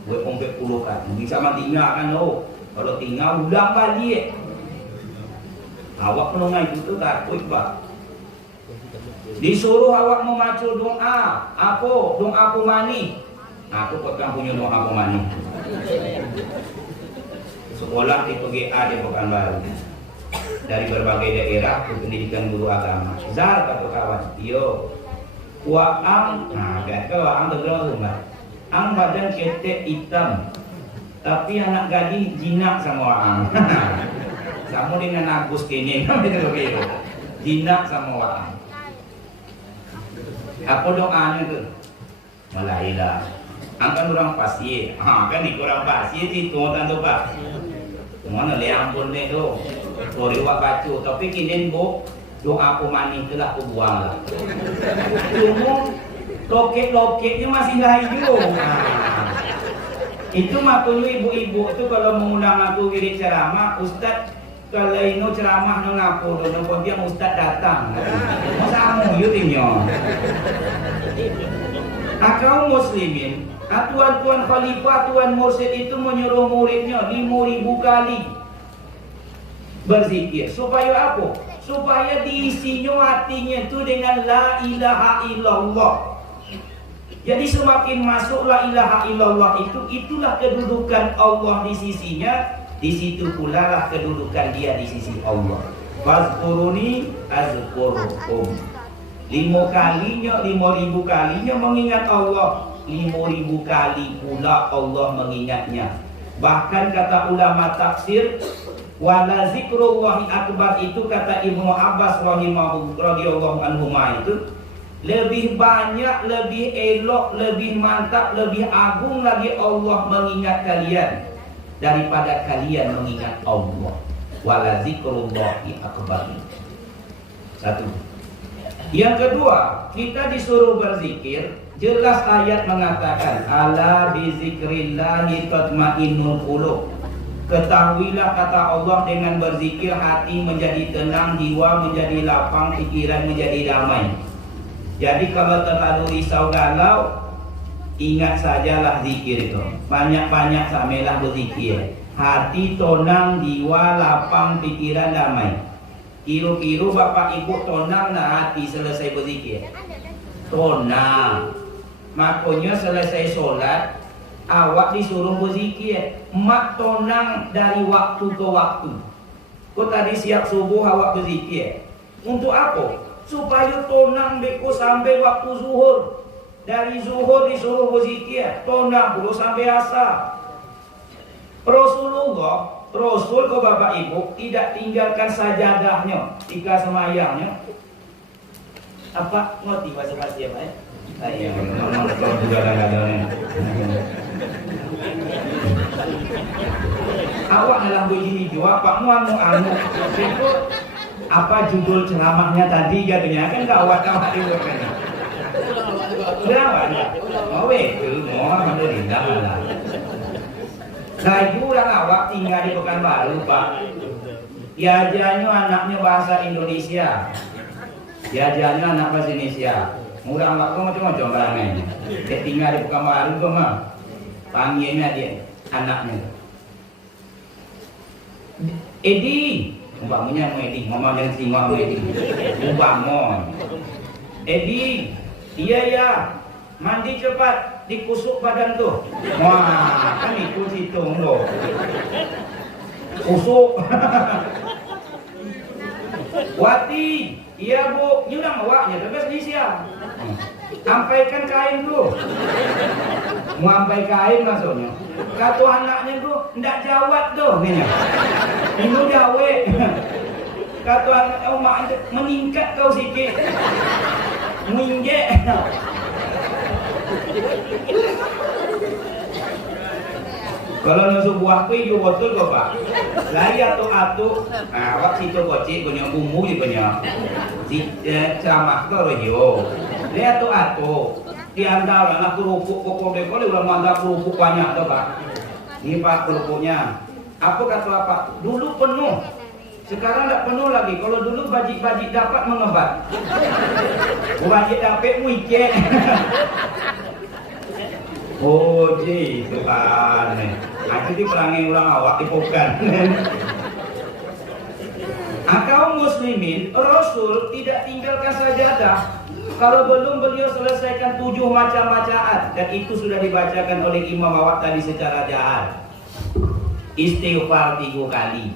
Buat 40 kan. Bisa mati tinggalkan tu. Kalau tinggal ulang balik. Awak menunggu itu takut pak. Disuruh awak membaca doa. Apa? Doa pemani. Aku pegang punya doa pemani. Sekolah di PGA di Pekanbaru. Dari berbagai daerah pendidikan guru agama. Zar kata kawan. Yo. Waang. Nah, kata waang terdengar enggak? Ang badan ketek hitam. Tapi anak gadis jinak sama waang. Sama dengan Agus kini, begitu. Jinak sama waang. Apa doanya tu? Malailah. Angkan orang pasir. Kan di orang pasir itu tanda pak. Mana liang pun ni tu. Sorry wak baca. Tapi kini bu doa pemani telah aku buang lah. Cuma loket-loketnya masih hidup. Itu makanya ibu-ibu tu kalau mengundang aku wirid ceramah, Ustaz kalau ino ceramah no ngapo do no dia ustaz datang. Masa mu yutinyo. Kaum muslimin, tuan-tuan khalifah, tuan mursyid itu menyuruh muridnya 5.000 kali berzikir. Supaya apa? Supaya diisinya hatinya itu dengan la ilaha illallah. Jadi semakin masuk la ilaha illallah itu, itulah kedudukan Allah di sisinya. Di situ pula lah kedudukan dia di sisi Allah. Fazkuruni azkurukum. 5 kalinya, 5.000 kalinya mengingat Allah. 5.000 kali pula Allah mengingatnya. Bahkan kata ulama tafsir, wala zikrullahi akbar itu kata Ibnu Abbas radhiyallahu anhu itu lebih banyak, lebih elok, lebih mantap, lebih agung lagi Allah mengingat kalian daripada kalian mengingat Allah. Wala zikrullahi akbar. Satu. Yang kedua, kita disuruh berzikir. Jelas ayat mengatakan ala bizikrillahi tatmainnul qulub. Ketahuilah kata Allah, dengan berzikir hati menjadi tenang, jiwa menjadi lapang, pikiran menjadi damai. Jadi kalau terlalu risau galau, ingat sajalah zikir itu. Banyak-banyak samelah berzikir. Hati tonang, jiwa lapang, pikiran damai. Kiru-kiru bapak ibu tonang nah hati selesai berzikir. Tonang. Makanya selesai sholat, awak disuruh berzikir. Mak tonang dari waktu ke waktu. Kau tadi siap subuh awak berzikir. Untuk apa? Supaya tonang beko sampai waktu zuhur. Dari zuhur disuruh berzikir, tonang dulu sampai asar. Rasul ke bapak ibu tidak tinggalkan sajadahnya jika semayangnya. Apa ngerti bahasa Parsi apa ya? Iya, memang juga kadang-kadang. Awak dalam begini jua, Pak Muamu anu. Itu apa judul ceramahnya tadi katanya kan gawat di bukan. Berapa ya? Oh itu mau alhamdulillah lah. Saya orang awak tinggal di Pekanbaru Pak. Diajarnya anaknya bahasa Indonesia. Jajannya anak bahasa Indonesia. Murah enggak kok macam-macam barangnya. Dia tinggal di Pekanbaru kok mah. Panggilnya dia anaknya. Edi, umpamanya mau Edi, ngomong jangan singgah mau Edi. Umpamanya. Edi, iya ya, mandi cepat, dikusuk badan tuh. Wah, kan ikut hitung loh. Kusuk. Wati, iya bu, ini udah ngawaknya, tapi di siang. Sampaikan kain dulu. Mau sampai kain maksudnya. Kata anaknya tuh, ndak jawab tuh. Ini jawe. Kata anak, oh mak meningkat kau sikit. Minggek. Kalau nusuk buah kuih juga betul kok pak. Lagi atu-atu, awak situ kocik punya bumbu di punya. Camak kau yo. Dia atu-atu. Di antara anak kerupuk kokok dekol udah mantap kerupuk banyak tuh pak. Ini pak kerupuknya. Apa kata apa? Dulu penuh. Sekarang tak penuh lagi. Kalau dulu bajik-bajik dapat mengebat. Bajik dapat wicek. Oh ji, itu kan. Aku diperangi orang awak dipokan. Kaum muslimin, Rasul tidak tinggalkan sajadah. Kalau belum beliau selesaikan 7 macam bacaan, dan itu sudah dibacakan oleh Imam awak tadi secara jahat. Istighfar 3 kali.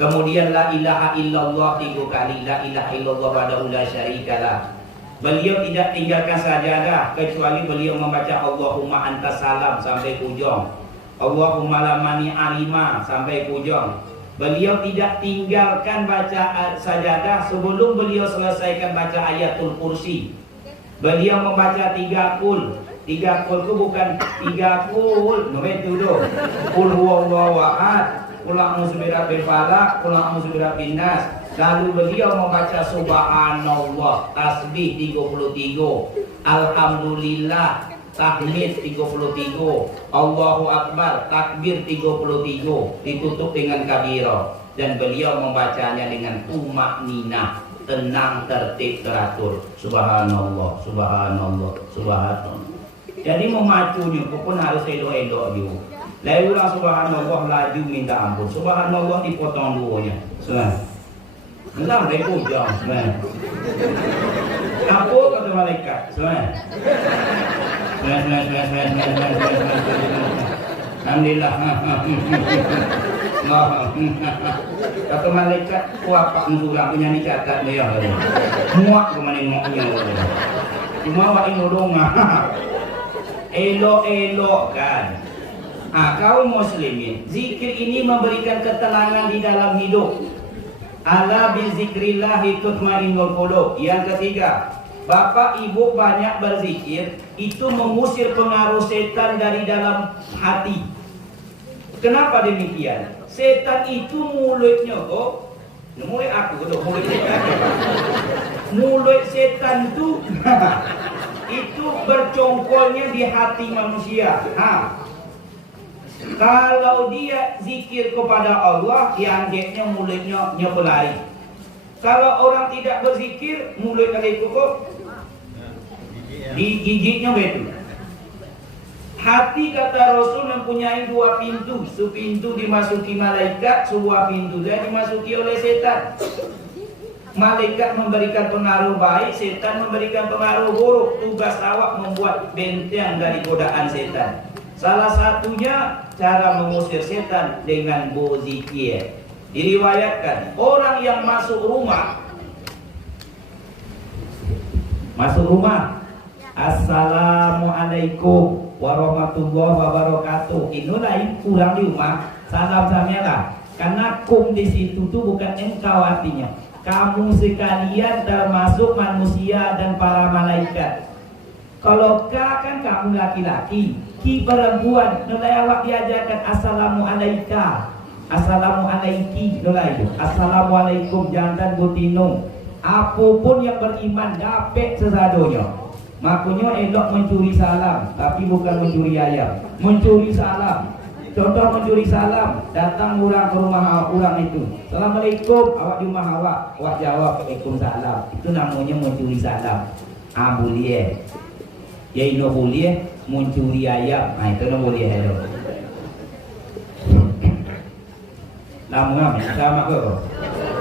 Kemudian la ilaha illallah 3 kali. La ilaha illallah wahdahu la syarikalah. Beliau tidak tinggalkan sajadah kecuali beliau membaca Allahumma antas salam sampai ujung. Allahumma la mani alima sampai ujung. Beliau tidak tinggalkan baca sajadah sebelum beliau selesaikan baca ayatul kursi. Beliau membaca 3 kul. 3 kul itu bukan 3 kul. Nomor itu doh. Kul huwallahu ahad. Qul a'udzu birabbil falaq, qul a'udzu birabbin nas. Lalu beliau membaca subhanallah, tasbih 33, alhamdulillah, tahmid 33, Allahu akbar, takbir 33, ditutup dengan kabira. Dan beliau membacanya dengan tumakninah, tenang, tertib, teratur. Subhanallah, subhanallah, subhanallah. Jadi memacunya pun harus elok-elok juga. Lalu ulang subhanallah laju minta ampun. Subhanallah dipotong duanya. Subhanallah. Entah mereka ujang. Subhanallah. Apa kata malaikat? Subhanallah. Alhamdulillah. Kata malaikat, kuapak nurang punya ni catat dia. Muak kemana muaknya. Cuma awak inurung. Elok-elok kan. Kaum muslimin, zikir ini memberikan ketenangan di dalam hidup. Ala bizikrillahi tutmainnul qulub. Yang ketiga, bapak ibu banyak berzikir, itu mengusir pengaruh setan dari dalam hati. Kenapa demikian? Setan itu mulutnya kok, mulut aku tuh, mulut setan. Mulut setan itu bercongkolnya di hati manusia. Kalau dia zikir kepada Allah, dianggapnya mulutnya nyepelari. Kalau orang tidak berzikir, mulut dari kok digigitnya betul. Hati kata Rasul mempunyai 2 pintu. Sepintu dimasuki malaikat, sebuah pintu dia dimasuki oleh setan. Malaikat memberikan pengaruh baik, setan memberikan pengaruh buruk. Tugas awak membuat benteng dari godaan setan. Salah satunya cara mengusir setan dengan berzikir. Diriwayatkan orang yang masuk rumah, Assalamualaikum warahmatullahi wabarakatuh. Inilah pulang di rumah, salam samialah. Karena kum di situ tuh bukan engkau artinya. Kamu sekalian termasuk manusia dan para malaikat. Kalau ka kan kamu laki-laki, ki perempuan, nolai awak diajarkan assalamualaikum, assalamualaikum, nolai itu, assalamualaikum jantan butino. Apapun yang beriman dapat sesadonya. Makanya elok mencuri salam, tapi bukan mencuri ayam, mencuri salam. Contoh mencuri salam, datang orang ke rumah orang itu. Assalamualaikum, awak di rumah awak jawab Waalaikumsalam. Itu namanya mencuri salam. Boleh. Ya ini boleh mencuri ayam. Itu no boleh hello. Lama sama ke?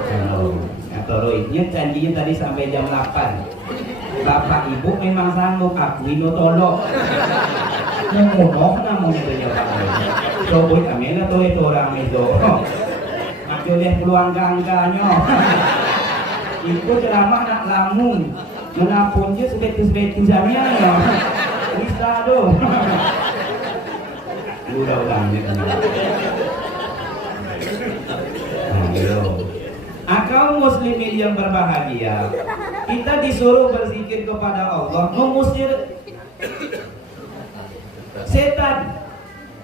Hello. Atau ini janjinya tadi sampai jam 8. Bapak ibu memang sanggup, aku ini tolong. Mengunok namanya tu jawab. Coba kami lah tu itu orang itu. Aku lihat peluang angkanya. Itu ceramah nak lamun. Menapun je sebetul-sebetul jamnya. Bisa tu. Udah je kan. Kaum muslimin yang berbahagia, kita disuruh berzikir kepada Allah, mengusir setan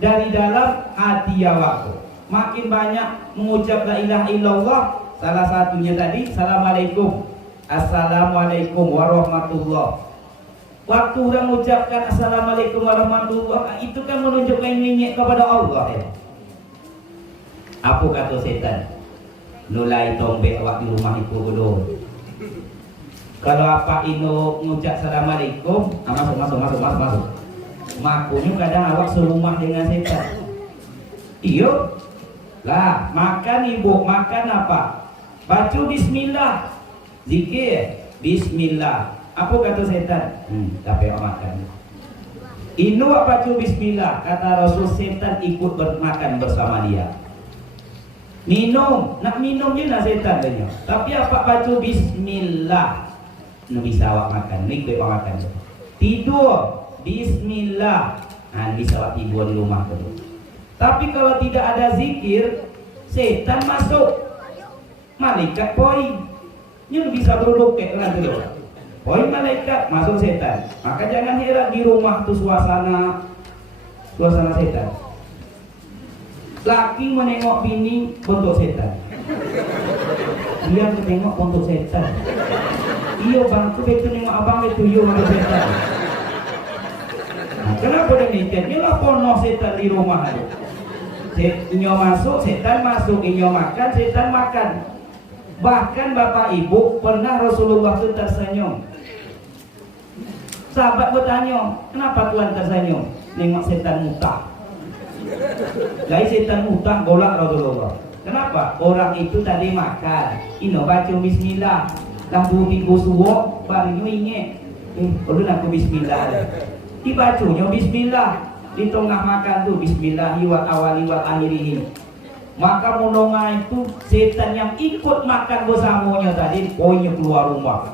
dari dalam hati awakku. Makin banyak mengucap la ilaha illallah, salah satunya tadi Assalamualaikum. Assalamualaikum warahmatullah. Waktu orang mengucapkan Assalamualaikum warahmatullah, itu kan menunjukkan minyak kepada Allah ya. Apa kata setan? Nulai tombek awak di rumah itu dulu. Kalau apa ino mengucap Assalamualaikum, masuk. Makunya kadang awak serumah dengan setan. Iyo lah, makan ibu, makan apa? Baca bismillah, zikir bismillah. Apa kata setan? Tapi awak makan. Inu baca bismillah, kata Rasul, setan ikut bermakan bersama dia. Minum, nak minum je nak setan tanya. Tapi apa baca bismillah, nak bisa awak makan, ni boleh awak makan. Tidur, bismillah, bisa awak tidur di rumah tu. Tapi kalau tidak ada zikir, setan masuk. Malaikat poin, ni bisa berdoket kan tu. Poin malaikat masuk setan. Maka jangan heran di rumah tu suasana setan. Laki menengok bini bentuk setan. Dia menengok bentuk setan. Iyo bang, tu betul nengok abang betul iyo bentuk setan. Kenapa demikian? Inilah pono setan di rumah itu. Inyo masuk, setan masuk. Inyo makan, setan makan. Bahkan bapak ibu pernah Rasulullah itu tersenyum. Sahabat bertanya, kenapa Tuhan tersenyum? Nengok setan mutah. Jadi setan mutah golak Rasulullah. Kenapa? Orang itu tadi makan, ino baca bismillah, lampu tiga suwok, baru ingat, perlu aku bismillah. Dibacanya bismillah, di tengah makan tu bismillah wa awali wa akhirih. Maka menonga itu setan yang ikut makan bersamanya tadi, poinnya keluar rumah,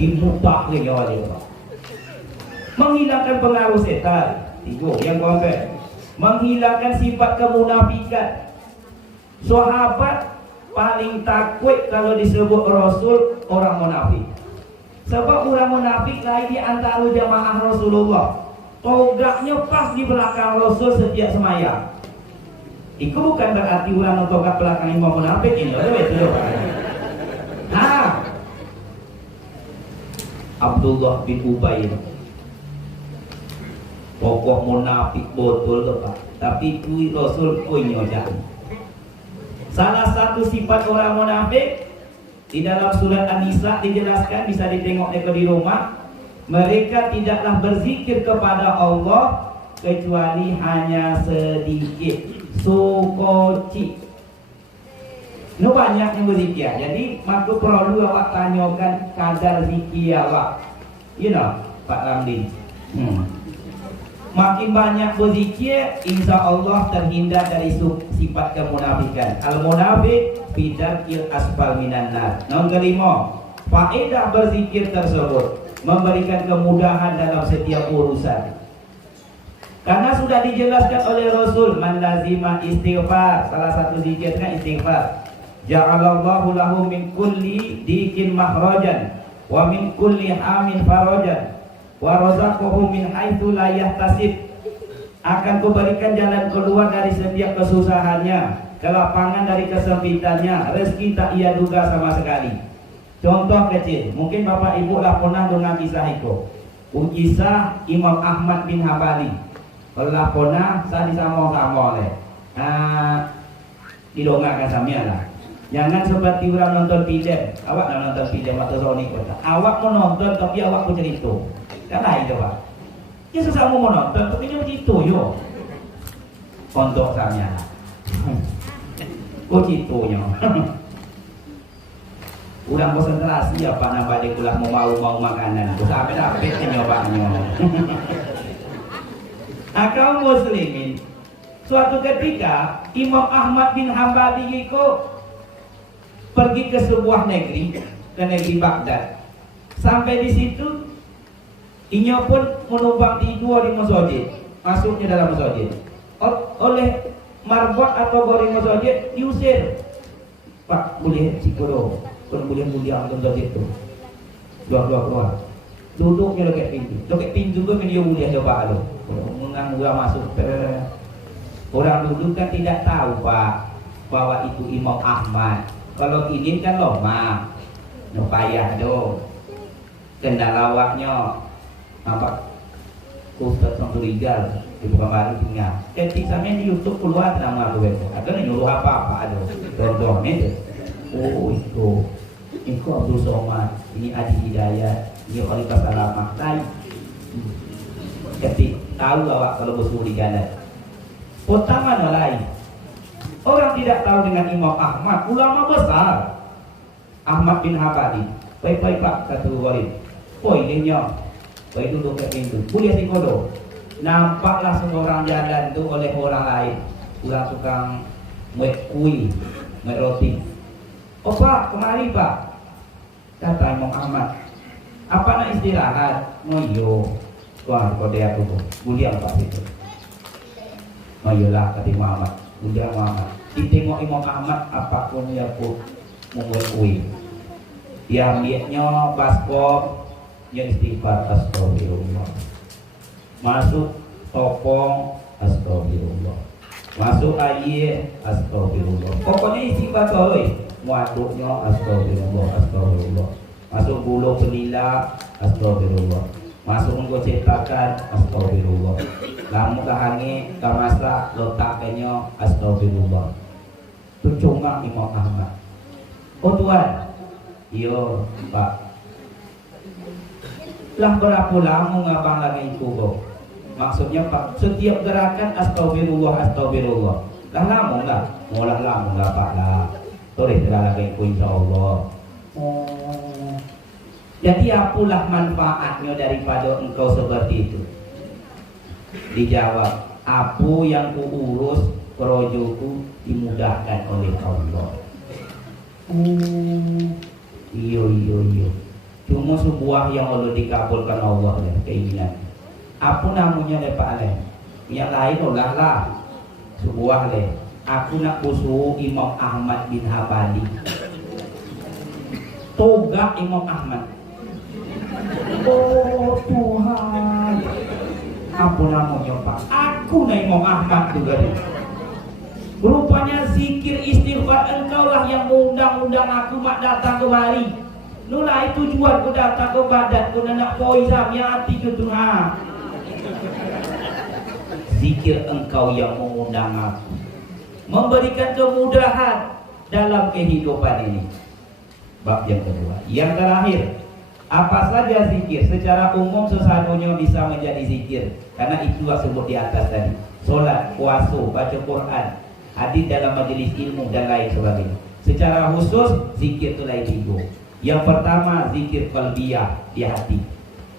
dimutah lagi dia. Menghilangkan pengaruh setan. Tiga yang keempat, menghilangkan sifat kemunafikan. Sahabat paling takut kalau disebut Rasul orang munafik. Sebab orang munafik lain di antara jamaah Rasulullah. Togaknya pas di belakang Rasul setiap semaya. Itu bukan berarti orang togak belakang imam munafik ini. Betul. Abdullah bin Ubay, tokoh munafik betul tu Pak. Tapi kui Rasul punya jangan. Salah satu sifat orang munafik di dalam surat An-Nisa dijelaskan, bisa ditengok di rumah. Mereka tidaklah berzikir kepada Allah kecuali hanya sedikit. Sukoci. No banyak yang berzikir. Jadi maka perlu awak tanyakan kadar zikir awak. You know, Pak Ramli. Makin banyak berzikir, insya Allah terhindar dari sifat kemunafikan. Al-munafik bidarkil asfal minan nar. Nomor kelima, faedah berzikir tersebut memberikan kemudahan dalam setiap urusan. Karena sudah dijelaskan oleh Rasul, man lazima istighfar, salah satu zikirnya istighfar. Ja'alallahu lahu min kulli dikin mahrajan wa min kulli hamin farajan wa razaqahu min haitsu la yahtasib. Akan kuberikan jalan keluar dari setiap kesusahannya, kelapangan dari kesempitannya, rezeki tak ia duga sama sekali. Contoh kecil, mungkin Bapak Ibu lah pernah dengar kisah itu. Kisah Imam Ahmad bin Hambali. Kalau lapona saya disama-sama oleh didongakkan samia lah. Jangan seperti orang nonton film. Awak nak nonton film atau Sony kota. Awak mau nonton tapi awak mau cerita. Kan lain tu pak. Ya sesama mau nonton tapi dia cerita yo. Untuk samia lah. Kau ceritanya. Ulang konsentrasi apa nama dia pulang mau makanan. Sampai dapat nyobanya. Kaum muslimin, suatu ketika Imam Ahmad bin Hambali itu pergi ke sebuah negeri, ke negeri Baghdad. Sampai di situ, inya pun menumpang tidur di masjid, masuknya dalam masjid. Oleh marbot atau goreng masjid diusir. Pak, boleh sikodo, pun boleh mulia untuk masjid itu. Keluar. Duduknya dekat pintu pun dia mulia coba lo. Mengang gua masuk. Orang duduk kan tidak tahu pak bahwa itu Imam Ahmad. Kalau ini kan lama, payah dong. Kendala awaknya, nampak Ustaz Samsurigal itu kemarin tinggal. Ketika saya di YouTube keluar nama gue, ada nyuruh apa ada. Contohnya, oh itu Abdul Somad, ini Adi Hidayat, ini Khalifah Salamah. Ketika tahu awak kalau bersuruh di jalan, pertama lain. Orang tidak tahu dengan Imam Ahmad, ulama besar. Ahmad bin Hambali. Baik pak, kata Walid. Ini nyo. Baik duduk ke pintu. Boleh si kodo. Nampaklah semua orang jalan tu oleh orang lain. Orang tukang muat kui, muat roti. Oh pak, kemari pak. Kata Imam Ahmad. Apa nak istirahat? Oh iyo. Wah, kode aku tu. Boleh pak itu. Oh iyalah, kata Imam Ahmad. Udah Muhammad. Ditengok Imam Ahmad apapun yang pun membuat kui. Dia ambilnya baskom yang istighfar astagfirullah. Masuk topong astagfirullah. Masuk air astagfirullah. Pokoknya istighfar toy. Muaduknya astagfirullah. Masuk bulu penila astagfirullah. Masuk untuk cetakan astagfirullah. Lamu kahangi kamasa letaknya astagfirullah. Tu cuma Imam Ahmad. Oh Tuhan. Iyo Pak. Lah berapa lama ngabang lagi itu kok? Maksudnya Pak, setiap gerakan astagfirullah. Lah lama enggak? Molah lama enggak Pak lah. Toleh telah lagi ku insyaallah. Oh. Jadi apalah manfaatnya daripada engkau seperti itu? Dijawab, apa yang kuurus projoku dimudahkan oleh Allah. Iyo. Cuma sebuah yang Allah dikabulkan Allah ya, keinginan. Apa namanya le Pak Le? Yang lain lah. Sebuah le. Aku nak usul Imam Ahmad bin Hambali. Toga Imam Ahmad. Oh Tuhan. Apa namanya Pak? Aku nak Imam Ahmad juga deh. Rupanya zikir istighfar engkau lah yang undang-undang aku mak datang kemari. Nulai tujuan ku datang ke badan ku nak poisam yang hati ku Tuhan. Zikir engkau yang mengundang aku, memberikan kemudahan dalam kehidupan ini. Bab yang kedua. Yang terakhir, apa saja zikir secara umum sesadunya bisa menjadi zikir. Karena itu sebut di atas tadi. Solat, puasa, baca Quran, hadir dalam majelis ilmu dan lain sebagainya. Secara khusus zikir itu lain tiga. Yang pertama zikir qalbiyah di hati.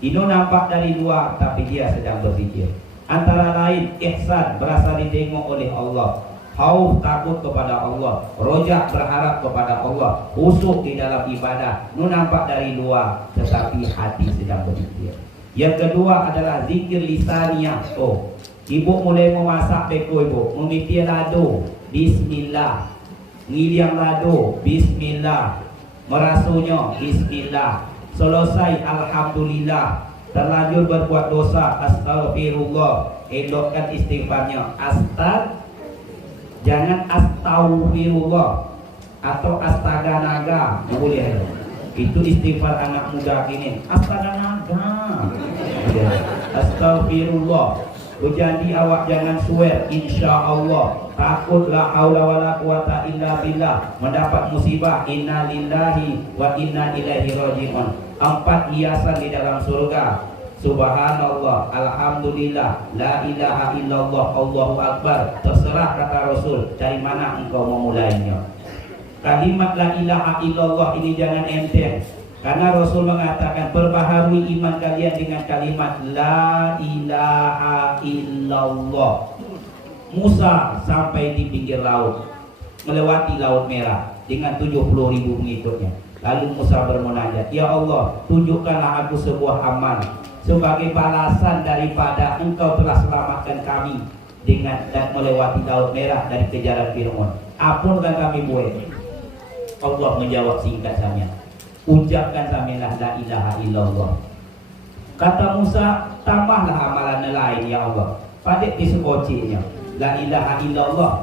Ini nampak dari luar tapi dia sedang berzikir. Antara lain ihsan, berasa ditengok oleh Allah, khauf, takut kepada Allah, rojak, berharap kepada Allah, khusyuk di dalam ibadah. Ini nampak dari luar tetapi hati sedang berzikir. Yang kedua adalah zikir lisaniyah. Oh, ibu mulai memasak beko ibu, memitir lado, bismillah. Ngiliang lado, bismillah. Merasunya, bismillah. Selesai, alhamdulillah. Terlanjur berbuat dosa, astagfirullah. Elokkan istighfarnya, jangan astaghfirullah atau astaga naga. Boleh. Itu istighfar anak muda ini. Astaga naga. Astagfirullah. Berjanji awak jangan swear, insya Allah. Takut la haula wala quwata illa billah, mendapat musibah. Inna lillahi wa inna ilaihi raji'un. 4 hiasan di dalam surga. Subhanallah, alhamdulillah, la ilaha illallah, Allahu akbar. Terserah kata Rasul, dari mana engkau memulainya. Kalimat la ilaha illallah ini jangan enteng. Karena Rasul mengatakan perbaharui iman kalian dengan kalimat la ilaha illallah. Musa sampai di pinggir laut, melewati Laut Merah dengan 70.000 pengikutnya. Lalu Musa bermunajat, ya Allah, tunjukkanlah aku sebuah amal sebagai balasan daripada engkau telah selamatkan kami dengan dan melewati Laut Merah dari kejaran Fir'aun. Ampunkan kami boleh. Allah menjawab singkat saja, ucapkan samilah la ilaha illallah. Kata Musa, tambahlah amalan lain ya Allah. Padik di sekocinya la ilaha illallah.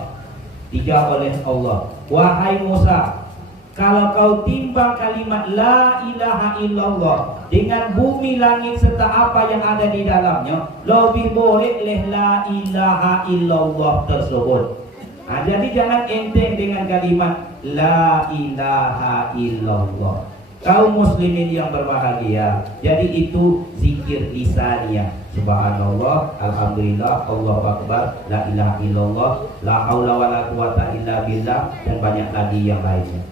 Dijawab oleh Allah, wahai Musa, kalau kau timbang kalimat la ilaha illallah dengan bumi, langit serta apa yang ada di dalamnya, lebih boleh la ilaha illallah tersebut. Nah, jadi jangan enteng dengan kalimat la ilaha illallah. Kaum muslimin yang berbahagia, jadi itu zikir lisannya. Subhanallah, alhamdulillah, Allahu akbar, la ilaha illallah, la haula wala quwata illa billah, dan banyak lagi yang lainnya.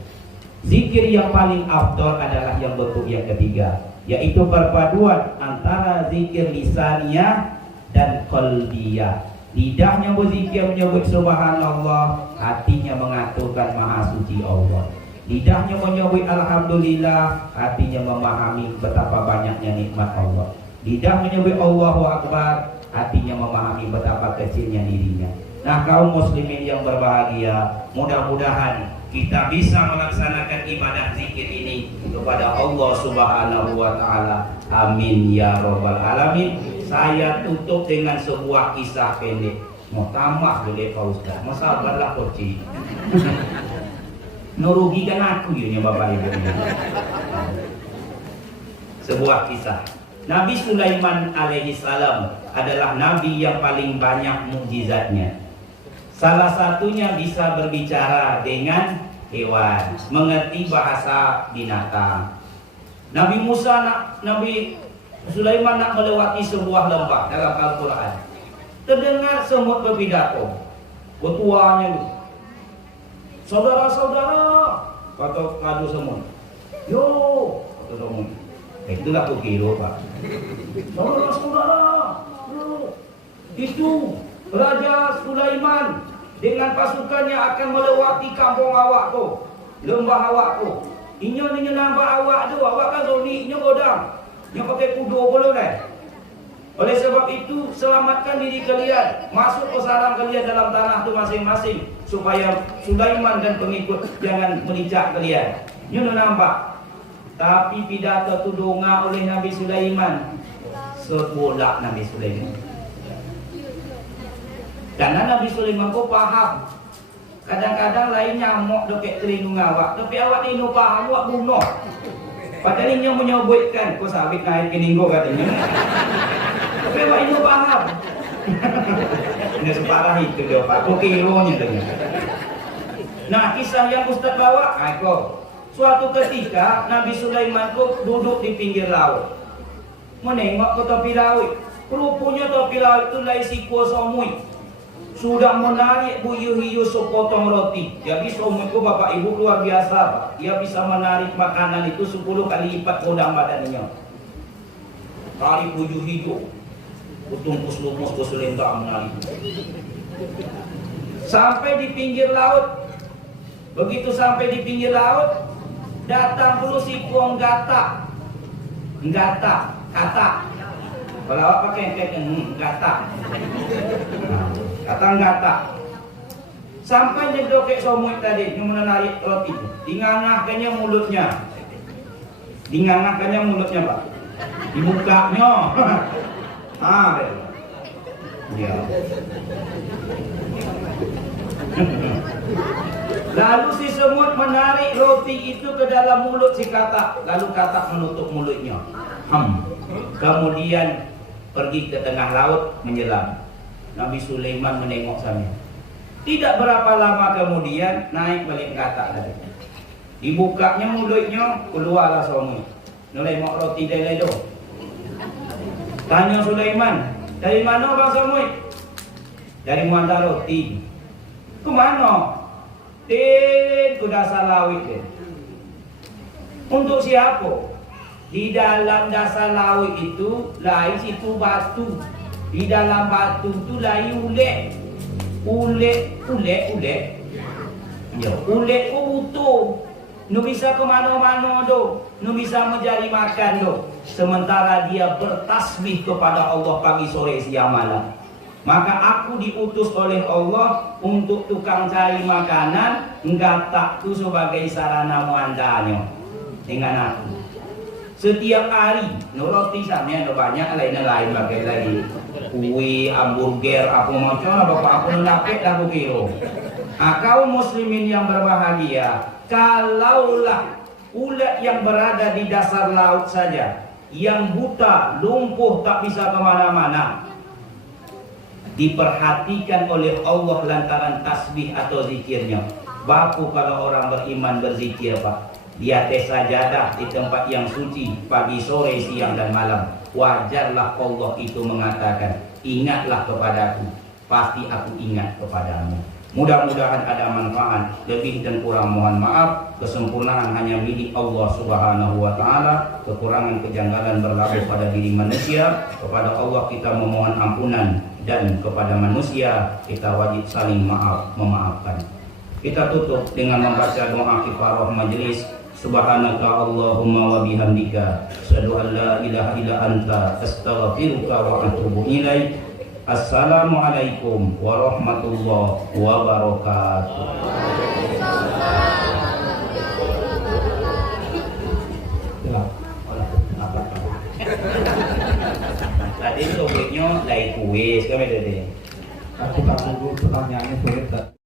Zikir yang paling afdal adalah yang bentuk yang ketiga, yaitu perpaduan antara zikir lisannya dan qalbiyah. Lidahnya berzikir menyebut subhanallah, hatinya mengaturkan maha suci Allah. Lidahnya menyebut alhamdulillah, hatinya memahami betapa banyaknya nikmat Allah. Lidah menyebut Allahu akbar, hatinya memahami betapa kecilnya dirinya. Nah, kaum muslimin yang berbahagia, mudah-mudahan kita bisa melaksanakan ibadah zikir ini kepada Allah Subhanahu wa taala. Amin ya rabbal alamin. Saya tutup dengan sebuah kisah pendek. Mau tambah boleh Pak Ustaz. Mau sabarlah koci. Merugikan aku ya Bapak Ibu. Sebuah kisah. Nabi Sulaiman alaihi salam adalah nabi yang paling banyak mukjizatnya. Salah satunya bisa berbicara dengan hewan, mengerti bahasa binatang. Nabi Sulaiman nak melewati sebuah lembah dalam Al-Quran. Terdengar semut berpidato. Ketuanya itu, saudara-saudara, kata ngadu semut. Yo, kata semut. Itulah aku kira Pak. Saudara-saudara, itu Raja Sulaiman dengan pasukannya akan melewati kampung awak tu, lembah awak tu. Inyo nampak awak tu, awak kan zoni, inyo godam. Yang pakai kudo boleh kan? Oleh sebab itu selamatkan diri kalian, masuk ke sarang kalian dalam tanah itu masing-masing, supaya Sulaiman dan pengikut jangan melicak kalian. Nyono nampak. Tapi pidato itu donga oleh Nabi Sulaiman, sebolak Nabi Sulaiman. Karena Nabi Sulaiman kok paham. Kadang-kadang lain nyamuk deket telinga awak, tapi awak ni no paham, awak bunuh. Padahal ini menyebutkan, kau sabit naik ke ninggo katanya. Tapi awak ini paham. Ini separah itu dia Pak, kok kironya dengan. Nah, kisah yang Ustaz bawa, kok. Suatu ketika Nabi Sulaiman kok duduk di pinggir laut, menengok ke tepi laut. Rupanya tepi laut itu lai si kuasa mui. Sudah menarik buyuh-hiu sepotong roti. Jadi somui itu Bapak Ibu luar biasa Pak. Dia bisa menarik makanan itu 10 kali lipat kodang badannya. Tarik buyuh-hiu, kutumpus lumus ke selendang menarik. Sampai di pinggir laut. Begitu sampai di pinggir laut, datang dulu si kuang gata. Kata. Kalau awak pakai gata. Kata. Sampai dia dokek somui tadi yang menarik roti itu. Dingangahkannya mulutnya. Pak. Di mukanya. Ya. Lalu si semut menarik roti itu ke dalam mulut si katak. Lalu katak menutup mulutnya. Kemudian pergi ke tengah laut menyelam. Nabi Sulaiman menengok sana. Tidak berapa lama kemudian naik balik ke atas tadi. Dibukanya mulutnya, keluarlah suami. Nolengok roti dari ledo. Tanya Sulaiman, dari mana bang suami? Dari Muanda roti. Kemana? Ke dasar laut deh. Untuk siapa? Di dalam dasar laut itu lain situ batu. Di dalam batu itu lain ulet. Ya, ulet utuh. Nu bisa kemana-mana do. Nu bisa mencari makan do. Sementara dia bertasbih kepada Allah pagi, sore, siang, malam. Maka aku diutus oleh Allah untuk tukang cari makanan, enggak tak tu sebagai sarana muandanya dengan aku. Setiap hari, roti samnya ada banyak lain bagai lagi. Kue, hamburger, apa macam bapak aku nolapet aku kiro. Kaum muslimin yang berbahagia, kalaulah ulat yang berada di dasar laut saja, yang buta, lumpuh, tak bisa kemana-mana, diperhatikan oleh Allah lantaran tasbih atau zikirnya. Bapu kalau orang beriman berzikir pak, di atas sajadah di tempat yang suci pagi, sore, siang dan malam. Wajarlah Allah itu mengatakan, ingatlah kepadaku, pasti aku ingat kepadamu. Mudah-mudahan ada manfaat. Lebih dan kurang mohon maaf. Kesempurnaan hanya milik Allah Subhanahu wa Ta'ala. Kekurangan kejanggalan berlaku pada diri manusia. Kepada Allah kita memohon ampunan, dan kepada manusia kita wajib saling memaafkan. Kita tutup dengan membaca doa kifarah majelis. Subhanaka Allahumma wa bihamdika, asyhadu an la ilaha illa anta, astaghfiruka wa atubu ilaik. Assalamualaikum warahmatullahi wabarakatuh. Tadi sobeknya dari kuis, kan ada deh. Aku tak tunggu pertanyaannya sulit.